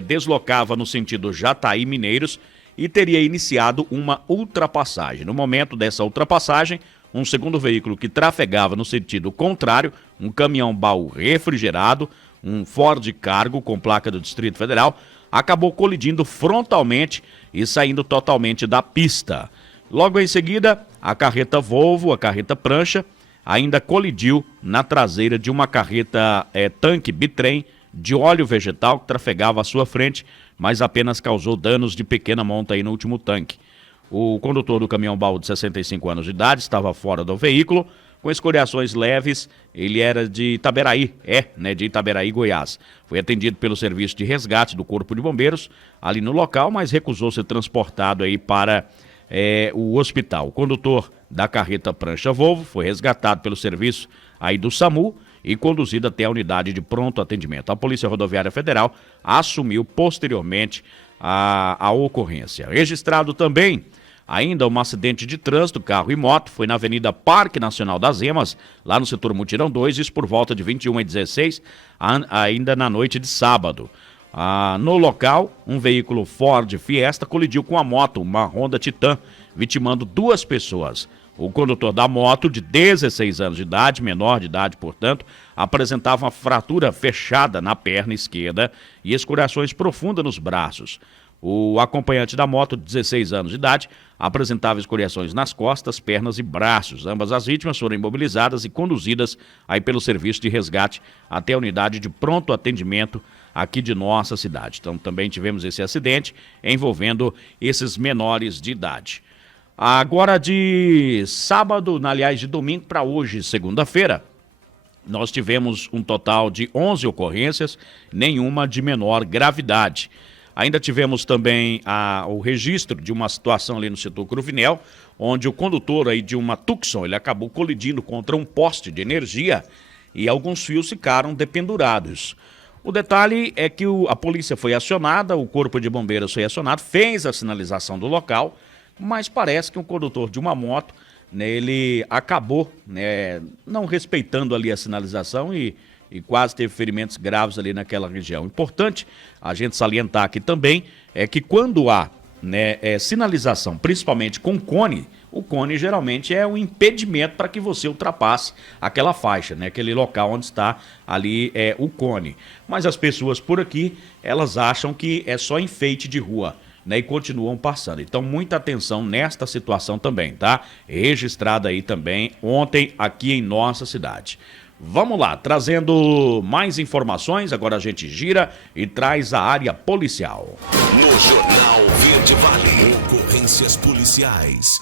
deslocava no sentido Jataí Mineiros e teria iniciado uma ultrapassagem. No momento dessa ultrapassagem, um segundo veículo que trafegava no sentido contrário, um caminhão-baú refrigerado, um Ford Cargo com placa do Distrito Federal, acabou colidindo frontalmente e saindo totalmente da pista. Logo em seguida, a carreta Volvo, a carreta prancha, ainda colidiu na traseira de uma carreta tanque bitrem de óleo vegetal que trafegava à sua frente, mas apenas causou danos de pequena monta aí no último tanque. O condutor do caminhão-baú de 65 anos de idade estava fora do veículo, com escoriações leves. Ele era de Itaberaí, de Itaberaí, Goiás. Foi atendido pelo serviço de resgate do Corpo de Bombeiros ali no local, mas recusou ser transportado aí para o hospital. O condutor da carreta prancha Volvo foi resgatado pelo serviço aí do SAMU e conduzido até a unidade de pronto atendimento. A Polícia Rodoviária Federal assumiu posteriormente a ocorrência. Registrado também ainda um acidente de trânsito, carro e moto, foi na Avenida Parque Nacional das Emas, lá no setor Mutirão 2, isso por volta de 21h16, ainda na noite de sábado. No local, um veículo Ford Fiesta colidiu com a moto, uma Honda Titan, vitimando 2 pessoas. O condutor da moto, de 16 anos de idade, menor de idade, portanto, apresentava uma fratura fechada na perna esquerda e escoriações profundas nos braços. O acompanhante da moto, de 16 anos de idade, apresentava escoriações nas costas, pernas e braços. Ambas as vítimas foram imobilizadas e conduzidas aí pelo serviço de resgate até a unidade de pronto atendimento aqui de nossa cidade. Então também tivemos esse acidente envolvendo esses menores de idade. Agora de sábado, aliás de domingo para hoje, segunda-feira, nós tivemos um total de 11 ocorrências, nenhuma de menor gravidade. Ainda tivemos também o registro de uma situação ali no setor Cruvinel, onde o condutor aí de uma Tucson, ele acabou colidindo contra um poste de energia e alguns fios ficaram dependurados. O detalhe é que a polícia foi acionada, o corpo de bombeiros foi acionado, fez a sinalização do local, mas parece que um condutor de uma moto, né, ele acabou, né, não respeitando ali a sinalização e quase teve ferimentos graves ali naquela região. Importante a gente salientar aqui também é que quando há, né, sinalização, principalmente com cone, o cone geralmente é um impedimento para que você ultrapasse aquela faixa, né, aquele local onde está ali o cone. Mas as pessoas por aqui, elas acham que é só enfeite de rua, né, e continuam passando. Então, muita atenção nesta situação também, tá? Registrada aí também ontem aqui em nossa cidade. Vamos lá, trazendo mais informações, agora a gente gira e traz a área policial. No Jornal Verde Vale, ocorrências policiais.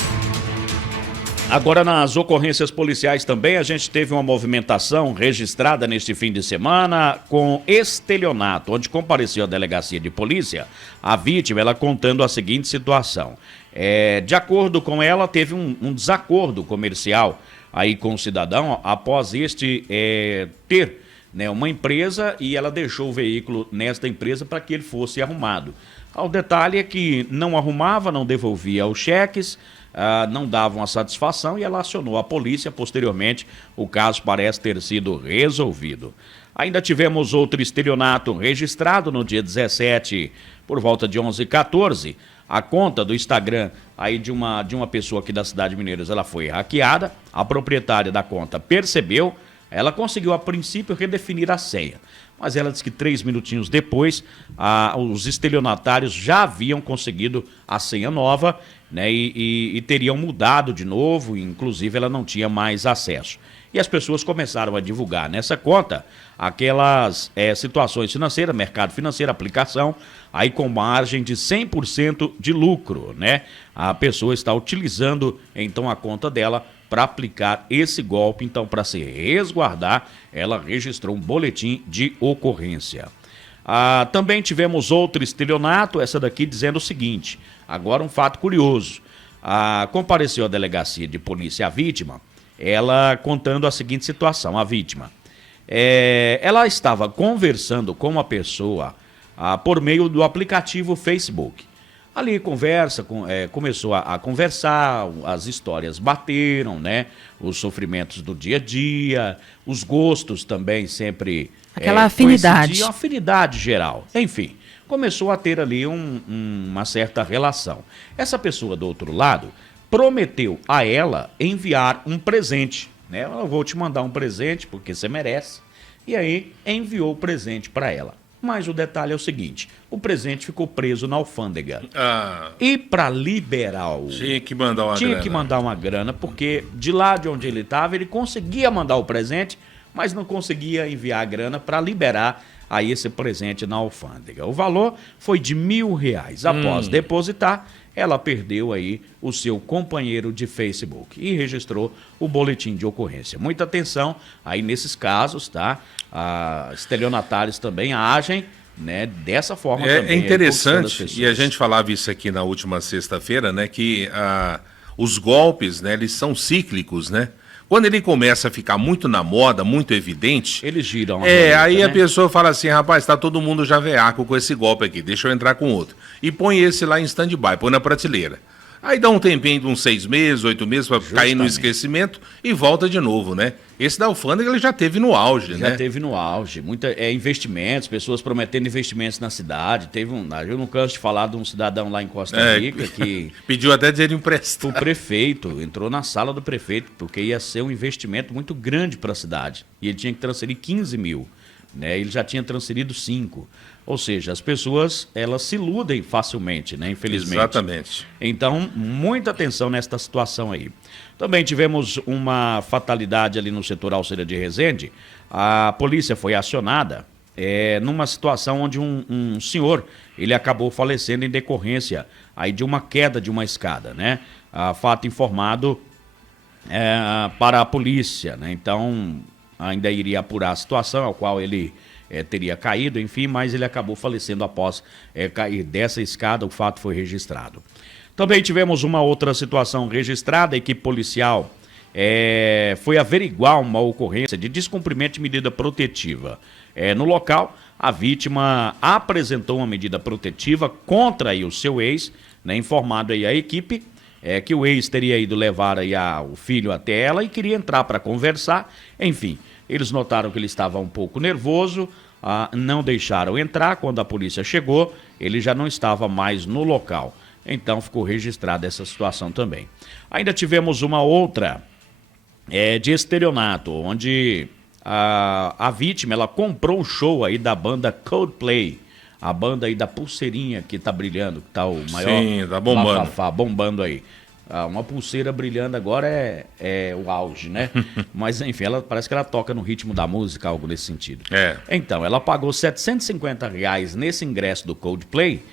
Agora nas ocorrências policiais também a gente teve uma movimentação registrada neste fim de semana com estelionato, onde compareceu a delegacia de polícia, a vítima, ela contando a seguinte situação. De acordo com ela, teve um desacordo comercial aí com o cidadão, após este ter, né, uma empresa e ela deixou o veículo nesta empresa para que ele fosse arrumado. O detalhe é que não arrumava, não devolvia os cheques, não davam a satisfação e ela acionou a polícia. Posteriormente, o caso parece ter sido resolvido. Ainda tivemos outro estelionato registrado no dia 17, por volta de 11h14. A conta do Instagram aí de uma pessoa aqui da cidade de Mineiros, ela foi hackeada. A proprietária da conta percebeu, ela conseguiu a princípio redefinir a senha. Mas ela disse que 3 minutinhos depois, os estelionatários já haviam conseguido a senha nova, né, e teriam mudado de novo, inclusive ela não tinha mais acesso. E as pessoas começaram a divulgar nessa conta aquelas situações financeiras, mercado financeiro, aplicação, aí com margem de 100% de lucro, né? A pessoa está utilizando então a conta dela para aplicar esse golpe. Então, para se resguardar, ela registrou um boletim de ocorrência. Também tivemos outro estelionato, essa daqui dizendo o seguinte, agora um fato curioso. Compareceu à delegacia de polícia a vítima, ela contando a seguinte situação, a vítima. Ela estava conversando com uma pessoa por meio do aplicativo Facebook. Ali começou a conversar, as histórias bateram, né? Os sofrimentos do dia a dia, os gostos também sempre... Aquela afinidade. Uma afinidade geral. Enfim, começou a ter ali uma certa relação. Essa pessoa do outro lado prometeu a ela enviar um presente, né? Eu vou te mandar um presente porque você merece. E aí enviou o presente para ela. Mas o detalhe é o seguinte, o presente ficou preso na alfândega. E para liberar Tinha que mandar uma grana, porque de lá de onde ele estava, ele conseguia mandar o presente, mas não conseguia enviar a grana para liberar aí esse presente na alfândega. O valor foi de R$1.000. Após depositar, ela perdeu aí o seu companheiro de Facebook e registrou o boletim de ocorrência. Muita atenção aí nesses casos, tá? Estelionatários também agem, né, dessa forma também. É interessante, e a gente falava isso aqui na última sexta-feira, né, que os golpes, né, eles são cíclicos, né? Quando ele começa a ficar muito na moda, muito evidente... Eles giram. Aí a pessoa fala assim, rapaz, tá todo mundo já veaco com esse golpe aqui, deixa eu entrar com outro. E põe esse lá em stand-by, põe na prateleira. Aí dá um tempinho de uns 6 meses, 8 meses para cair no esquecimento e volta de novo, né? Esse da alfândega ele já teve no auge, né? Já teve no auge. Investimentos, pessoas prometendo investimentos na cidade. Eu não canso de falar de um cidadão lá em Costa Rica que... Pediu até dinheiro emprestado. O prefeito entrou na sala do prefeito porque ia ser um investimento muito grande para a cidade. E ele tinha que transferir 15 mil. Né? Ele já tinha transferido 5. Ou seja, as pessoas, elas se iludem facilmente, né? Infelizmente. Exatamente. Então, muita atenção nesta situação aí. Também tivemos uma fatalidade ali no setor Alcântara de Resende. A polícia foi acionada numa situação onde um senhor, ele acabou falecendo em decorrência aí de uma queda de uma escada, né? Fato informado para a polícia, né? Então, ainda iria apurar a situação ao qual ele... teria caído, enfim, mas ele acabou falecendo após cair dessa escada, o fato foi registrado. Também tivemos uma outra situação registrada, a equipe policial foi averiguar uma ocorrência de descumprimento de medida protetiva. No local, a vítima apresentou uma medida protetiva contra aí o seu ex, né, informado aí a equipe que o ex teria ido levar aí o filho até ela e queria entrar para conversar, enfim. Eles notaram que ele estava um pouco nervoso, não deixaram entrar. Quando a polícia chegou, ele já não estava mais no local. Então ficou registrada essa situação também. Ainda tivemos uma outra de estelionato, onde a vítima ela comprou um show aí da banda Coldplay. A banda aí da pulseirinha que tá brilhando, que tá o maior... Sim, tá bombando. Bafafá, bombando aí. Uma pulseira brilhando agora é o auge, né? Mas, enfim, parece que ela toca no ritmo da música, algo nesse sentido. Então, ela pagou R$750 nesse ingresso do Coldplay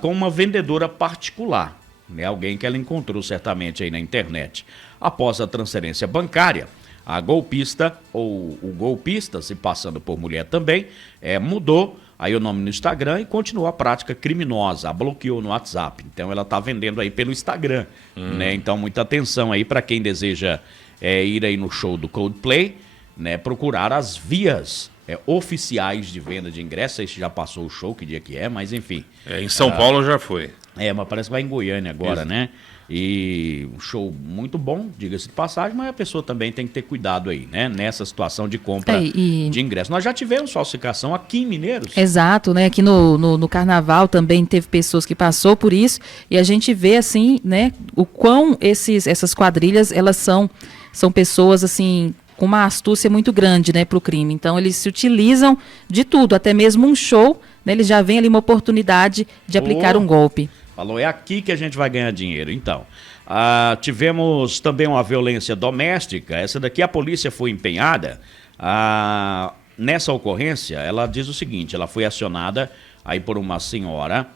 com uma vendedora particular, né? Alguém que ela encontrou certamente aí na internet. Após a transferência bancária, a golpista, ou o golpista, se passando por mulher também, mudou aí o nome no Instagram e continuou a prática criminosa, a bloqueou no WhatsApp. Então ela está vendendo aí pelo Instagram, né? Então muita atenção aí para quem deseja ir aí no show do Coldplay, né? Procurar as vias oficiais de venda de ingressos. Esse já passou o show, que dia que é, mas enfim. Em São Paulo já foi. Mas parece que vai em Goiânia agora, né? E um show muito bom, diga-se de passagem, mas a pessoa também tem que ter cuidado aí, né? Nessa situação de compra de ingresso. Nós já tivemos falsificação aqui em Mineiros. Exato, né? Aqui no Carnaval também teve pessoas que passou por isso e a gente vê assim, né? O quão essas quadrilhas, elas são pessoas assim com uma astúcia muito grande, né? Para o crime. Então eles se utilizam de tudo, até mesmo um show, né? Eles já veem ali uma oportunidade de aplicar um golpe. Falou, é aqui que a gente vai ganhar dinheiro. Então, tivemos também uma violência doméstica. Essa daqui a polícia foi empenhada. Nessa ocorrência, ela diz o seguinte, ela foi acionada aí por uma senhora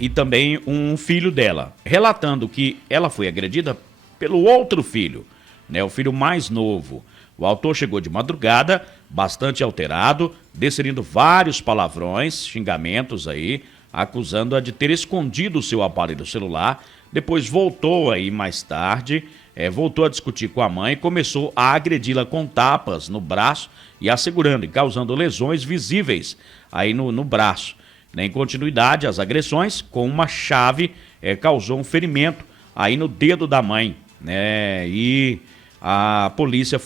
e também um filho dela, relatando que ela foi agredida pelo outro filho, né, o filho mais novo. O autor chegou de madrugada, bastante alterado, desferindo vários palavrões, xingamentos aí, acusando-a de ter escondido o seu aparelho celular. Depois voltou aí mais tarde, voltou a discutir com a mãe e começou a agredi-la com tapas no braço e assegurando e causando lesões visíveis aí no braço. Em continuidade, as agressões com uma chave causou um ferimento aí no dedo da mãe, né? E a polícia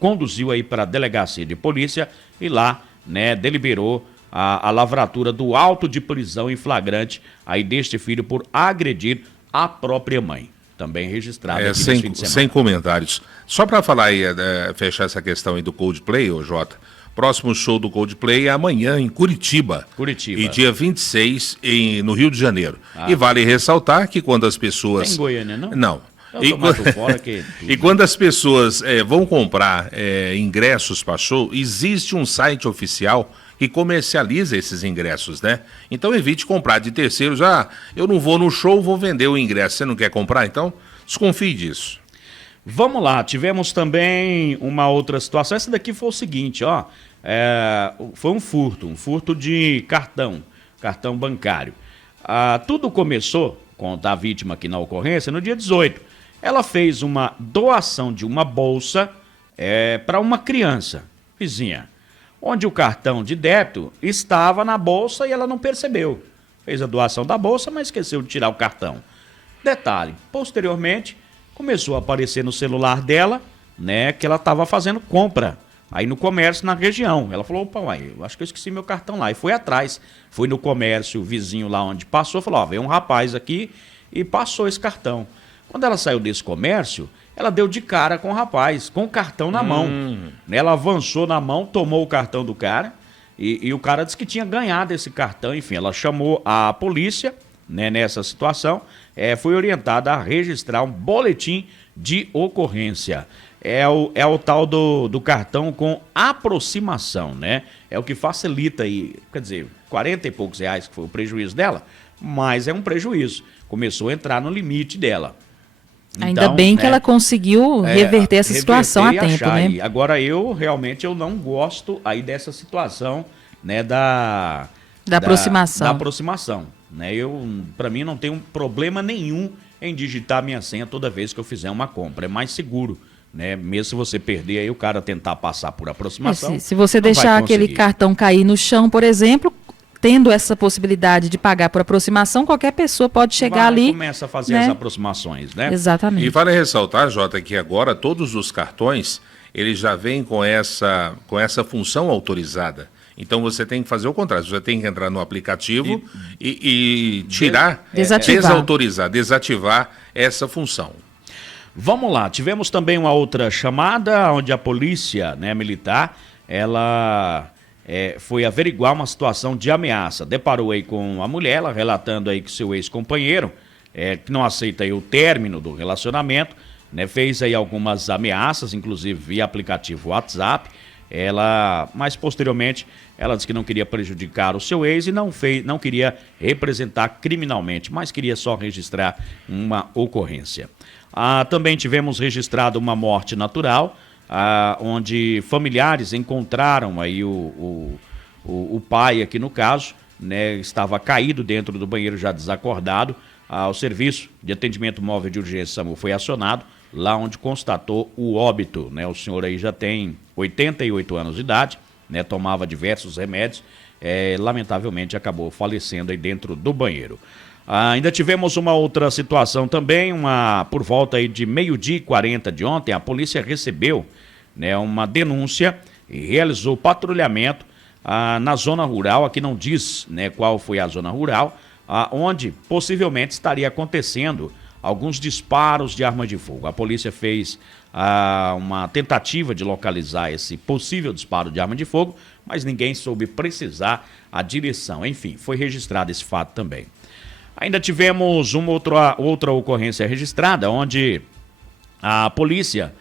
conduziu aí para a delegacia de polícia e lá, né, deliberou a lavratura do auto de prisão em flagrante aí deste filho por agredir a própria mãe. Também registrado aqui nesse fim de semana. Sem comentários. Só para falar aí, fechar essa questão aí do Coldplay, Jota. Próximo show do Coldplay é amanhã em Curitiba. E dia 26 no Rio de Janeiro. E vale ressaltar que quando as pessoas... Tem em Goiânia, não? Não. E quando as pessoas vão comprar ingressos para show, existe um site oficial que comercializa esses ingressos, né? Então evite comprar de terceiros. Eu não vou no show, vou vender o ingresso. Você não quer comprar? Então desconfie disso. Vamos lá, tivemos também uma outra situação. Essa daqui foi o seguinte, foi um furto de cartão bancário. Tudo começou, conta a vítima aqui na ocorrência, no dia 18. ela fez uma doação de uma bolsa para uma criança vizinha, onde o cartão de débito estava na bolsa e ela não percebeu. Fez a doação da bolsa, mas esqueceu de tirar o cartão. Detalhe, posteriormente, começou a aparecer no celular dela, né, que ela estava fazendo compra aí no comércio na região. Ela falou, opa, uai, eu acho que eu esqueci meu cartão lá. E foi atrás, foi no comércio, o vizinho lá onde passou, falou, ó, veio um rapaz aqui e passou esse cartão. Quando ela saiu desse comércio, ela deu de cara com o rapaz, com o cartão na mão. Ela avançou na mão, tomou o cartão do cara e o cara disse que tinha ganhado esse cartão. Enfim, ela chamou a polícia, né, nessa situação, foi orientada a registrar um boletim de ocorrência. É o tal do cartão com aproximação, né? É o que facilita aí, quer dizer, 40 e poucos reais que foi o prejuízo dela, mas é um prejuízo. Começou a entrar no limite dela. Ainda Então, bem né, que ela conseguiu reverter essa situação a tempo, né? Aí. Agora, realmente eu não gosto aí dessa situação, né, da aproximação. Da aproximação, né? Para mim não tem um problema nenhum em digitar minha senha toda vez que eu fizer uma compra. É mais seguro, né? Mesmo se você perder aí o cara tentar passar por aproximação. Se você deixar aquele cartão cair no chão, por exemplo, tendo essa possibilidade de pagar por aproximação, qualquer pessoa pode chegar ali. Começa a fazer, né, as aproximações, né? Exatamente. E vale ressaltar, Jota, que agora todos os cartões, eles já vêm com essa função autorizada. Então você tem que fazer o contrário, você tem que entrar no aplicativo e tirar, desativar essa função. Vamos lá, tivemos também uma outra chamada onde a polícia, né, militar, ela foi averiguar uma situação de ameaça. Deparou aí com a mulher, ela relatando aí que seu ex-companheiro, que não aceita aí o término do relacionamento, né, fez aí algumas ameaças, inclusive via aplicativo WhatsApp. Mas posteriormente ela disse que não queria prejudicar o seu ex e não queria representar criminalmente, mas queria só registrar uma ocorrência. Também tivemos registrado uma morte natural, onde familiares encontraram aí o pai aqui no caso, né, estava caído dentro do banheiro já desacordado. O serviço de atendimento móvel de urgência SAMU foi acionado, lá onde constatou o óbito, né? O senhor aí já tem 88 anos de idade, né? Tomava diversos remédios, lamentavelmente acabou falecendo aí dentro do banheiro. Ainda tivemos uma outra situação também, por volta aí de 12h40 de ontem, a polícia recebeu, né, uma denúncia e realizou patrulhamento na zona rural, aqui não diz, né, qual foi a zona rural, onde possivelmente estaria acontecendo alguns disparos de arma de fogo. A polícia fez uma tentativa de localizar esse possível disparo de arma de fogo, mas ninguém soube precisar a direção. Enfim, foi registrado esse fato também. Ainda tivemos uma outra ocorrência registrada, onde a polícia,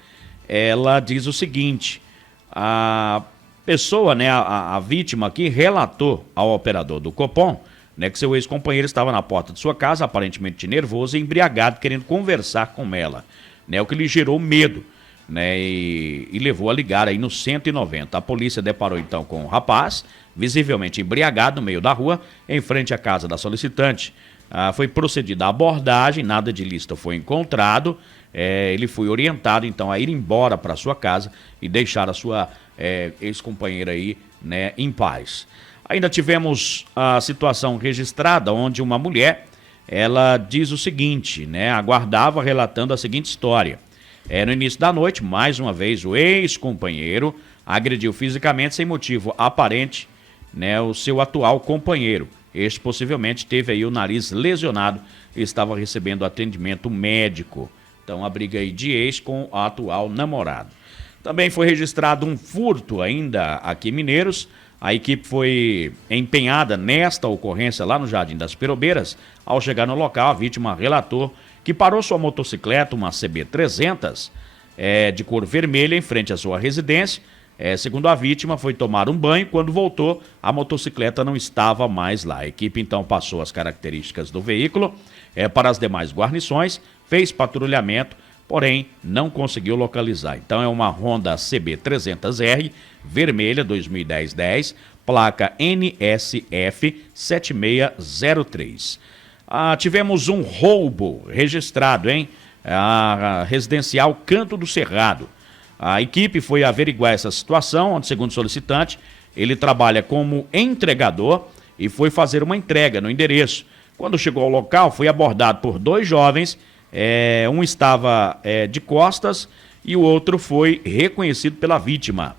ela diz o seguinte: a pessoa, né, a vítima aqui relatou ao operador do Copom, né, que seu ex-companheiro estava na porta de sua casa, aparentemente nervoso e embriagado, querendo conversar com ela, né, o que lhe gerou medo, né, e levou a ligar aí no 190. A polícia deparou então com o rapaz, visivelmente embriagado no meio da rua, em frente à casa da solicitante. Foi procedida a abordagem, nada de ilícito foi encontrado. Ele foi orientado então a ir embora para sua casa e deixar a sua ex-companheira aí, né, em paz. Ainda tivemos a situação registrada onde uma mulher, ela diz o seguinte, né, aguardava relatando a seguinte história. No início da noite, mais uma vez, o ex-companheiro agrediu fisicamente sem motivo aparente, né, o seu atual companheiro. Este possivelmente teve aí o nariz lesionado e estava recebendo atendimento médico. Então, a briga aí de ex com o atual namorado. Também foi registrado um furto ainda aqui em Mineiros. A equipe foi empenhada nesta ocorrência lá no Jardim das Perobeiras. Ao chegar no local, a vítima relatou que parou sua motocicleta, uma CB300, de cor vermelha, em frente à sua residência. Segundo a vítima, foi tomar um banho. Quando voltou, a motocicleta não estava mais lá. A equipe então passou as características do veículo para as demais guarnições, fez patrulhamento, porém não conseguiu localizar. Então é uma Honda CB300R, vermelha, 2010, placa NSF 7603. Tivemos um roubo registrado, hein? a residencial Canto do Cerrado. A equipe foi averiguar essa situação, onde, segundo o solicitante, ele trabalha como entregador e foi fazer uma entrega no endereço. Quando chegou ao local, foi abordado por 2 jovens, um estava de costas e o outro foi reconhecido pela vítima.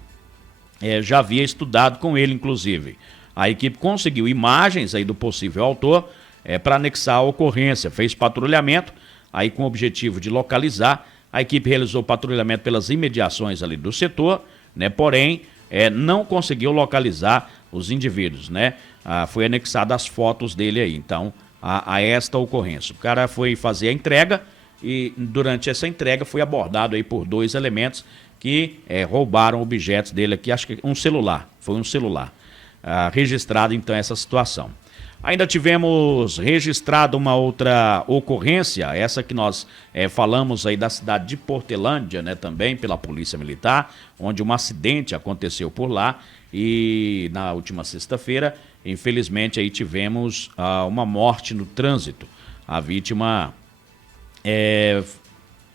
Já havia estudado com ele, inclusive. A equipe conseguiu imagens aí do possível autor para anexar a ocorrência, fez patrulhamento, aí com o objetivo de localizar. A equipe realizou patrulhamento pelas imediações ali do setor, né? Porém, não conseguiu localizar os indivíduos, né? Foi anexada as fotos dele aí, então, a esta ocorrência. O cara foi fazer a entrega e durante essa entrega foi abordado aí por 2 elementos que roubaram objetos dele aqui, acho que foi um celular. Registrado então essa situação. Ainda tivemos registrado uma outra ocorrência, essa que nós falamos aí da cidade de Portelândia, né, também pela Polícia Militar, onde um acidente aconteceu por lá e na última sexta-feira, infelizmente, aí tivemos uma morte no trânsito. A vítima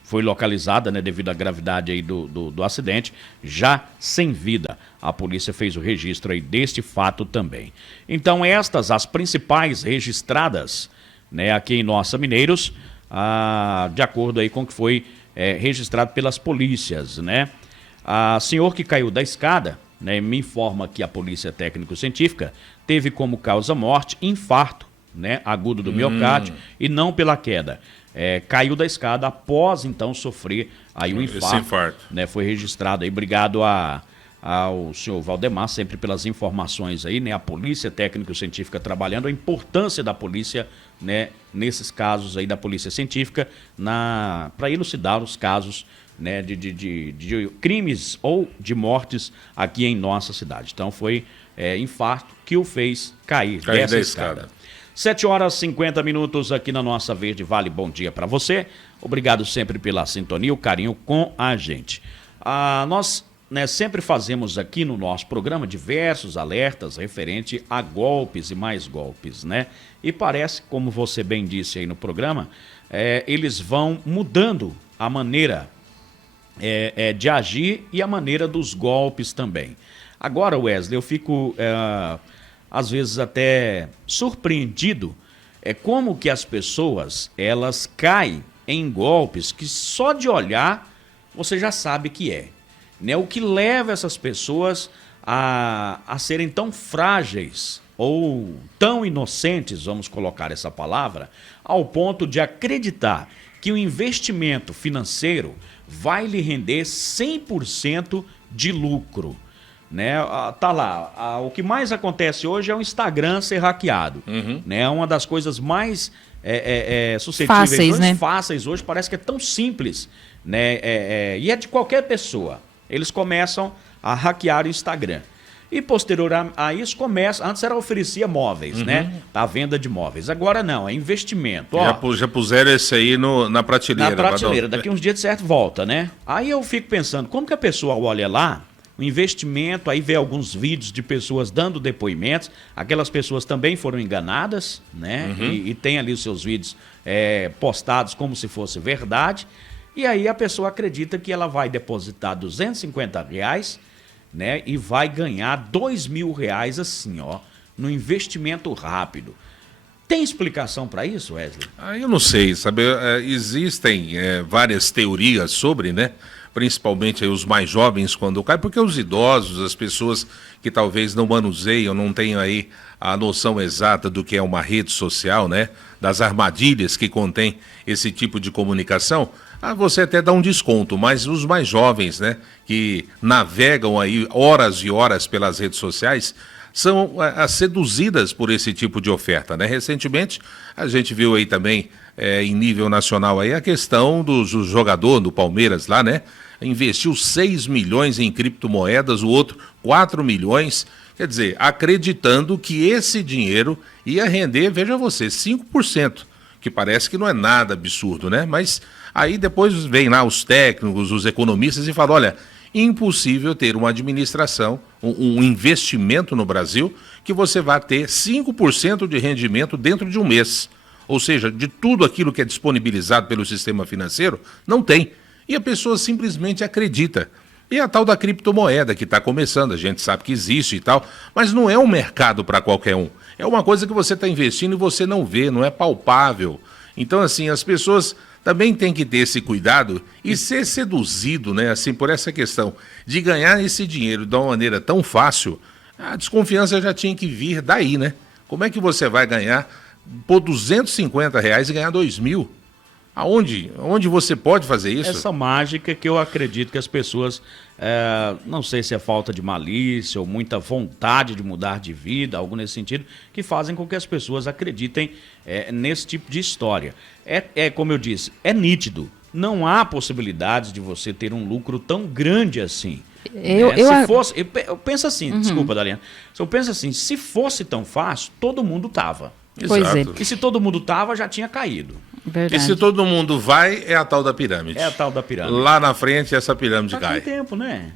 foi localizada, né, devido à gravidade aí do acidente, já sem vida. A polícia fez o registro aí deste fato também. Então, estas as principais registradas, né, aqui em Nossa Mineiros, de acordo aí com o que foi registrado pelas polícias, né? A senhor que caiu da escada, né, me informa que a Polícia Técnico-Científica teve como causa morte infarto, né, agudo do miocárdio e não pela queda. Caiu da escada após então sofrer aí um infarto. Né, foi registrado aí. Obrigado ao senhor Valdemar, sempre pelas informações aí, né? A Polícia Técnico-Científica trabalhando, a importância da polícia, né, nesses casos aí da Polícia Científica, para elucidar os casos, né, de crimes ou de mortes aqui em nossa cidade. Então foi infarto que o fez cair dessa escada. 7h50 aqui na nossa Verde Vale. Bom dia para você. Obrigado sempre pela sintonia, o carinho com a gente. Nós, né, sempre fazemos aqui no nosso programa diversos alertas referente a golpes e mais golpes, né? E parece, como você bem disse aí no programa, eles vão mudando a maneira de agir e a maneira dos golpes também. Agora, Wesley, eu fico às vezes até surpreendido como que as pessoas elas caem em golpes que só de olhar você já sabe que né? O que leva essas pessoas a serem tão frágeis ou tão inocentes, vamos colocar essa palavra, ao ponto de acreditar que o investimento financeiro vai lhe render 100% de lucro. Né? Tá lá, o que mais acontece hoje é o Instagram ser hackeado, né? Uma das coisas mais suscetíveis fáceis, hoje, né? Fáceis hoje, parece que é tão simples, né? E é de qualquer pessoa. Eles começam a hackear o Instagram. E posterior a isso antes oferecia móveis, né? A venda de móveis. Agora não, é investimento. Já puseram esse aí na prateleira. Na prateleira, daqui uns dias de certo volta, né? Aí eu fico pensando, como que a pessoa olha lá, o investimento, aí vê alguns vídeos de pessoas dando depoimentos, aquelas pessoas também foram enganadas, né? E tem ali os seus vídeos postados como se fosse verdade, e aí a pessoa acredita que ela vai depositar R$250, né? E vai ganhar R$2.000 assim, ó, no investimento rápido. Tem explicação para isso, Wesley? Eu não sei, sabe? Existem várias teorias sobre, né? Principalmente aí os mais jovens quando caem, porque os idosos, as pessoas que talvez não manuseiam, não tenham aí a noção exata do que é uma rede social, né? Das armadilhas que contém esse tipo de comunicação, você até dá um desconto, mas os mais jovens, né? Que navegam aí horas e horas pelas redes sociais, são seduzidas por esse tipo de oferta, né? Recentemente, a gente viu aí também, em nível nacional, aí, a questão do jogador do Palmeiras lá, né? Investiu 6 milhões em criptomoedas, o outro 4 milhões, quer dizer, acreditando que esse dinheiro ia render, veja você, 5%, que parece que não é nada absurdo, né? Mas aí depois vem lá os técnicos, os economistas e falam, olha, impossível ter uma administração, um investimento no Brasil que você vai ter 5% de rendimento dentro de um mês. ou seja, de tudo aquilo que é disponibilizado pelo sistema financeiro, não tem. E a pessoa simplesmente acredita. E a tal da criptomoeda que está começando, a gente sabe que existe e tal, mas não é um mercado para qualquer um. É uma coisa que você está investindo e você não vê, não é palpável. Então, assim, as pessoas também têm que ter esse cuidado e ser seduzido, né, assim, por essa questão de ganhar esse dinheiro de uma maneira tão fácil. A desconfiança já tinha que vir daí, né? Como é que você vai ganhar por R$250 e ganhar 2.000? Onde você pode fazer isso? Essa mágica que eu acredito que as pessoas, não sei se é falta de malícia ou muita vontade de mudar de vida, algo nesse sentido, que fazem com que as pessoas acreditem nesse tipo de história. Como eu disse, é nítido. Não há possibilidades de você ter um lucro tão grande assim. Eu penso assim, desculpa, Daliana. Eu penso assim, se fosse tão fácil, todo mundo tava. Pois é. E se todo mundo tava, já tinha caído. Verdade. E se todo mundo vai, é a tal da pirâmide. É a tal da pirâmide. Lá na frente, essa pirâmide cai. Faz tempo, né?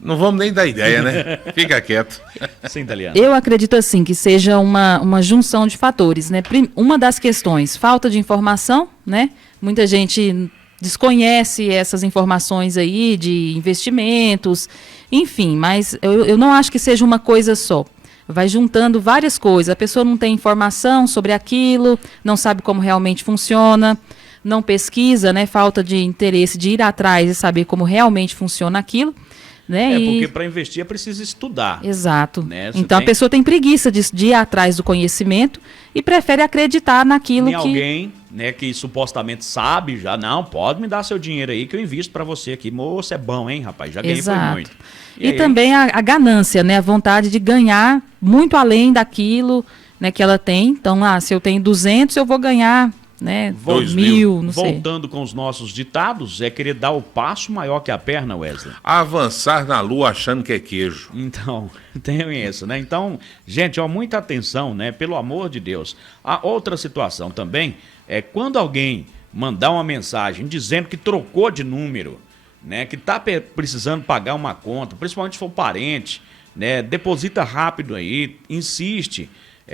Não vamos nem dar ideia, né? Fica quieto. Sim, Daliana. Eu acredito, assim, que seja uma junção de fatores, né? Uma das questões, falta de informação, né? Muita gente desconhece essas informações aí de investimentos, enfim, mas eu não acho que seja uma coisa só. Vai juntando várias coisas. A pessoa não tem informação sobre aquilo, não sabe como realmente funciona, não pesquisa, né? Falta de interesse de ir atrás e saber como realmente funciona aquilo. Né? Porque para investir é preciso estudar. Exato. Né? Então a pessoa tem preguiça de ir atrás do conhecimento e prefere acreditar naquilo que... alguém, né, que supostamente sabe já, não, pode me dar seu dinheiro aí que eu invisto para você aqui. Moço, é bom, hein, rapaz? Já ganhei foi muito. E também a ganância, né? A vontade de ganhar muito além daquilo, né, que ela tem. Então, se eu tenho 200, eu vou ganhar, né, 2.000, não sei. Voltando com os nossos ditados, é querer dar o passo maior que a perna, Wesley. Avançar na lua achando que é queijo. Então, tem isso, né? Então, gente, muita atenção, né? Pelo amor de Deus. A outra situação também é quando alguém mandar uma mensagem dizendo que trocou de número, né? Que está precisando pagar uma conta, principalmente se for parente, né? Deposita rápido aí, insiste,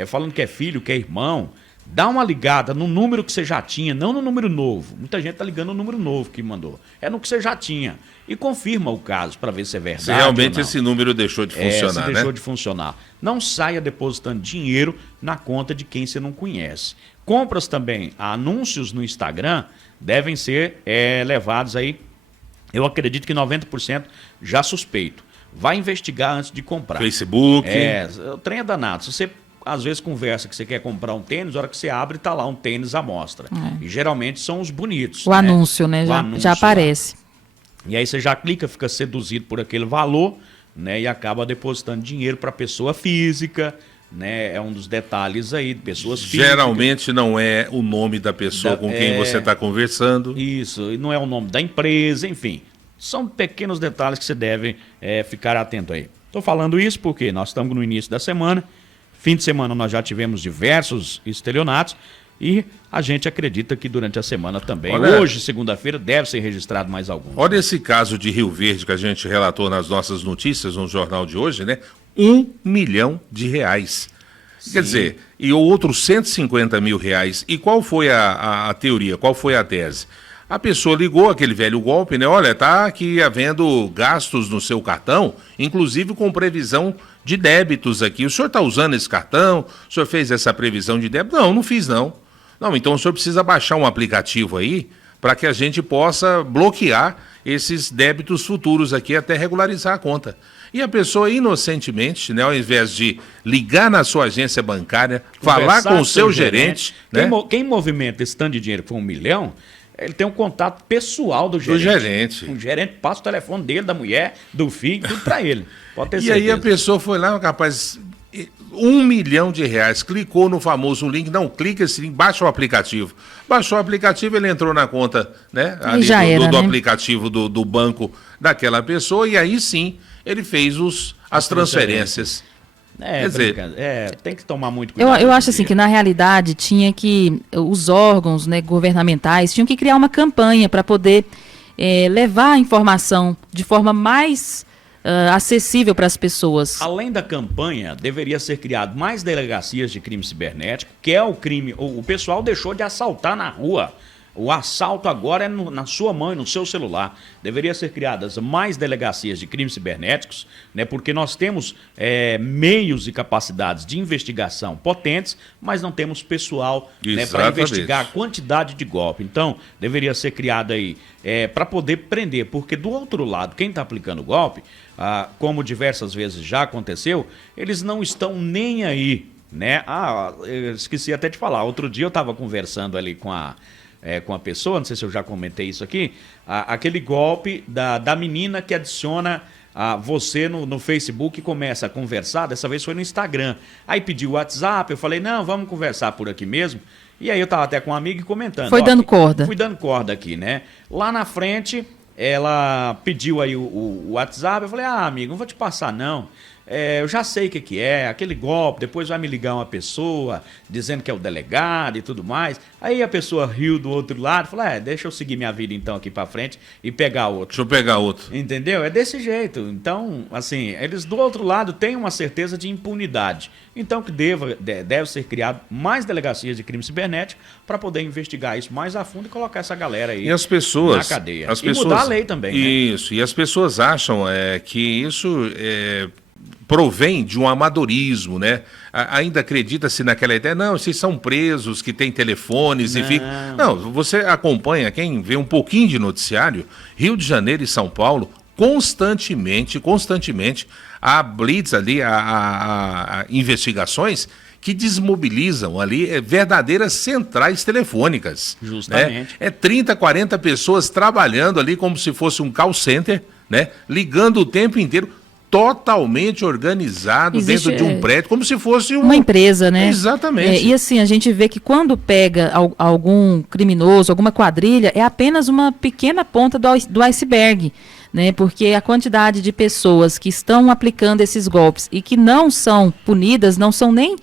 falando que é filho, que é irmão. Dá uma ligada no número que você já tinha, não no número novo. Muita gente está ligando no número novo que mandou. É no que você já tinha. E confirma o caso para ver se é verdade. Se realmente esse número deixou de funcionar, né? Deixou de funcionar. Não saia depositando dinheiro na conta de quem você não conhece. Compras também, anúncios no Instagram devem ser levados aí. Eu acredito que 90% já suspeito. Vai investigar antes de comprar. Facebook. O trem é danado. Se você às vezes conversa que você quer comprar um tênis, a hora que você abre, tá lá um tênis à mostra. E geralmente são os bonitos. O anúncio, né? Já aparece. E aí você já clica, fica seduzido por aquele valor, né? E acaba depositando dinheiro para pessoa física, né? É um dos detalhes aí de pessoas físicas. Geralmente não é o nome da pessoa com quem você está conversando. Isso, e não é o nome da empresa, enfim. São pequenos detalhes que você deve ficar atento aí. Estou falando isso porque nós estamos no início da semana. Fim de semana nós já tivemos diversos estelionatos e a gente acredita que durante a semana também, hoje, segunda-feira, deve ser registrado mais alguns. Olha esse caso de Rio Verde que a gente relatou nas nossas notícias no jornal de hoje, né? R$1 milhão. Sim. Quer dizer, e outros R$150 mil. E qual foi a teoria, qual foi a tese? A pessoa ligou, aquele velho golpe, né? Olha, tá aqui havendo gastos no seu cartão, inclusive com previsão de débitos aqui. O senhor está usando esse cartão? O senhor fez essa previsão de débito? Não, não fiz não. Não, então o senhor precisa baixar um aplicativo aí para que a gente possa bloquear esses débitos futuros aqui até regularizar a conta. E a pessoa inocentemente, né, ao invés de ligar na sua agência bancária, falar com o seu gerente, né? Quem movimenta esse tanto de dinheiro que foi R$1 milhão, ele tem um contato pessoal do gerente. O gerente passa o telefone dele, da mulher, do filho, tudo para ele. Pode ter certeza. E aí a pessoa foi lá, rapaz, R$1 milhão, clicou no famoso link, não, clica esse link, baixa o aplicativo. Baixou o aplicativo, ele entrou na conta, né, ali do aplicativo do banco daquela pessoa, e aí sim ele fez as transferências. Quer dizer, tem que tomar muito cuidado. Eu acho assim que na realidade tinha que os órgãos, né, governamentais tinham que criar uma campanha para poder levar a informação de forma mais acessível para as pessoas. Além da campanha, deveria ser criado mais delegacias de crime cibernético, que é o crime. O pessoal deixou de assaltar na rua. O assalto agora é na sua mão e no seu celular. Deveria ser criadas mais delegacias de crimes cibernéticos, né, porque nós temos meios e capacidades de investigação potentes, mas não temos pessoal, né, para investigar a quantidade de golpe. Então, deveria ser criado aí para poder prender, porque do outro lado, quem está aplicando golpe, como diversas vezes já aconteceu, eles não estão nem aí, né? Eu esqueci até de falar. Outro dia eu estava conversando ali com a pessoa, não sei se eu já comentei isso aqui, aquele golpe da menina que adiciona você no Facebook e começa a conversar, dessa vez foi no Instagram. Aí pediu o WhatsApp, eu falei, não, vamos conversar por aqui mesmo. E aí eu estava até com um amigo comentando. Foi dando corda. Fui dando corda aqui, né? Lá na frente, ela pediu aí o WhatsApp, eu falei, amigo, não vou te passar não. Eu já sei o que é, aquele golpe, depois vai me ligar uma pessoa dizendo que é o delegado e tudo mais. Aí a pessoa riu do outro lado, falou, deixa eu seguir minha vida então aqui pra frente e pegar outro. Deixa eu pegar outro. Entendeu? É desse jeito. Então, assim, eles do outro lado têm uma certeza de impunidade. Então que deve ser criado mais delegacias de crime cibernético para poder investigar isso mais a fundo e colocar essa galera aí e as pessoas, na cadeia. As pessoas, mudar a lei também, isso, né? E as pessoas acham que isso provém de um amadorismo, né? Ainda acredita-se naquela ideia, não, vocês são presos, que têm telefones e ficam... Não, você acompanha, quem vê um pouquinho de noticiário, Rio de Janeiro e São Paulo, constantemente, há blitz ali, há investigações que desmobilizam ali verdadeiras centrais telefônicas. Justamente. Né? 30, 40 pessoas trabalhando ali como se fosse um call center, né? Ligando o tempo inteiro, totalmente organizado dentro de um prédio, como se fosse uma empresa, né? Exatamente. E assim, a gente vê que quando pega algum criminoso, alguma quadrilha, é apenas uma pequena ponta do iceberg, né? Porque a quantidade de pessoas que estão aplicando esses golpes e que não são punidas, não são nem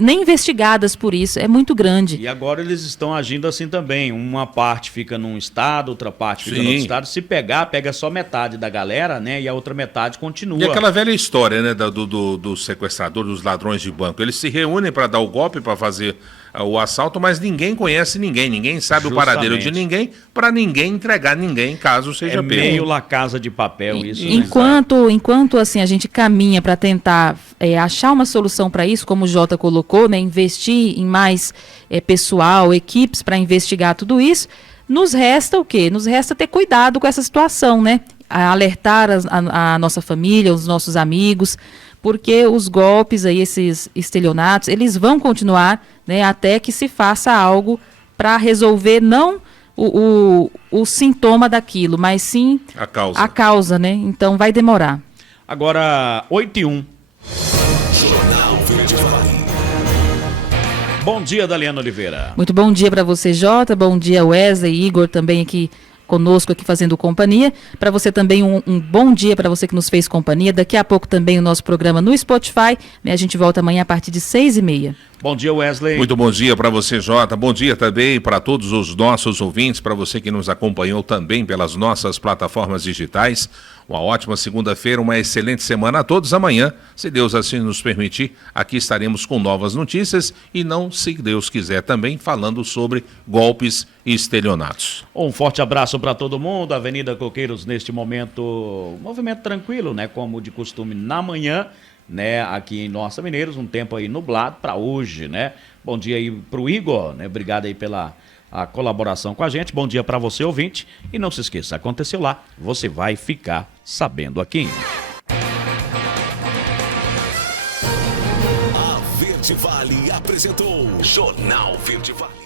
nem investigadas por isso, é muito grande. E agora eles estão agindo assim também, uma parte fica num estado, outra parte fica no outro estado, se pega só metade da galera, né, e a outra metade continua. E aquela velha história, né, do sequestrador, dos ladrões de banco, eles se reúnem para dar o golpe, para fazer o assalto, mas ninguém conhece ninguém sabe o paradeiro de ninguém, para ninguém entregar ninguém, caso seja pego. Meio La Casa de Papel isso. Enquanto assim, a gente caminha para tentar achar uma solução para isso, como o Jota colocou, né, investir em mais pessoal, equipes para investigar tudo isso, nos resta o quê? Nos resta ter cuidado com essa situação, né? Alertar a nossa família, os nossos amigos, porque os golpes aí, esses estelionatos, eles vão continuar, né, até que se faça algo para resolver não o sintoma daquilo, mas sim a causa, né? Então vai demorar. Agora, 8h01. Jornal Verde Vale. Bom dia, Daliana Oliveira. Muito bom dia para você, Jota. Bom dia, Wesley e Igor também aqui conosco, aqui fazendo companhia. Para você também um bom dia para você que nos fez companhia. Daqui a pouco também o nosso programa no Spotify, né? A gente volta amanhã a partir de 6h30. Bom dia, Wesley. Muito bom dia para você, Jota. Bom dia também para todos os nossos ouvintes, para você que nos acompanhou também pelas nossas plataformas digitais. Uma ótima segunda-feira, uma excelente semana a todos. Amanhã, se Deus assim nos permitir, aqui estaremos com novas notícias e não, se Deus quiser, também falando sobre golpes e estelionatos. Um forte abraço para todo mundo. Avenida Coqueiros, neste momento, movimento tranquilo, né? Como de costume na manhã, né? Aqui em Nossa Mineiros, um tempo aí nublado para hoje, né? Bom dia aí pro Igor, né? Obrigado aí pela colaboração com a gente. Bom dia para você, ouvinte. E não se esqueça, aconteceu lá, você vai ficar sabendo aqui. A Verde Vale apresentou Jornal Verde Vale.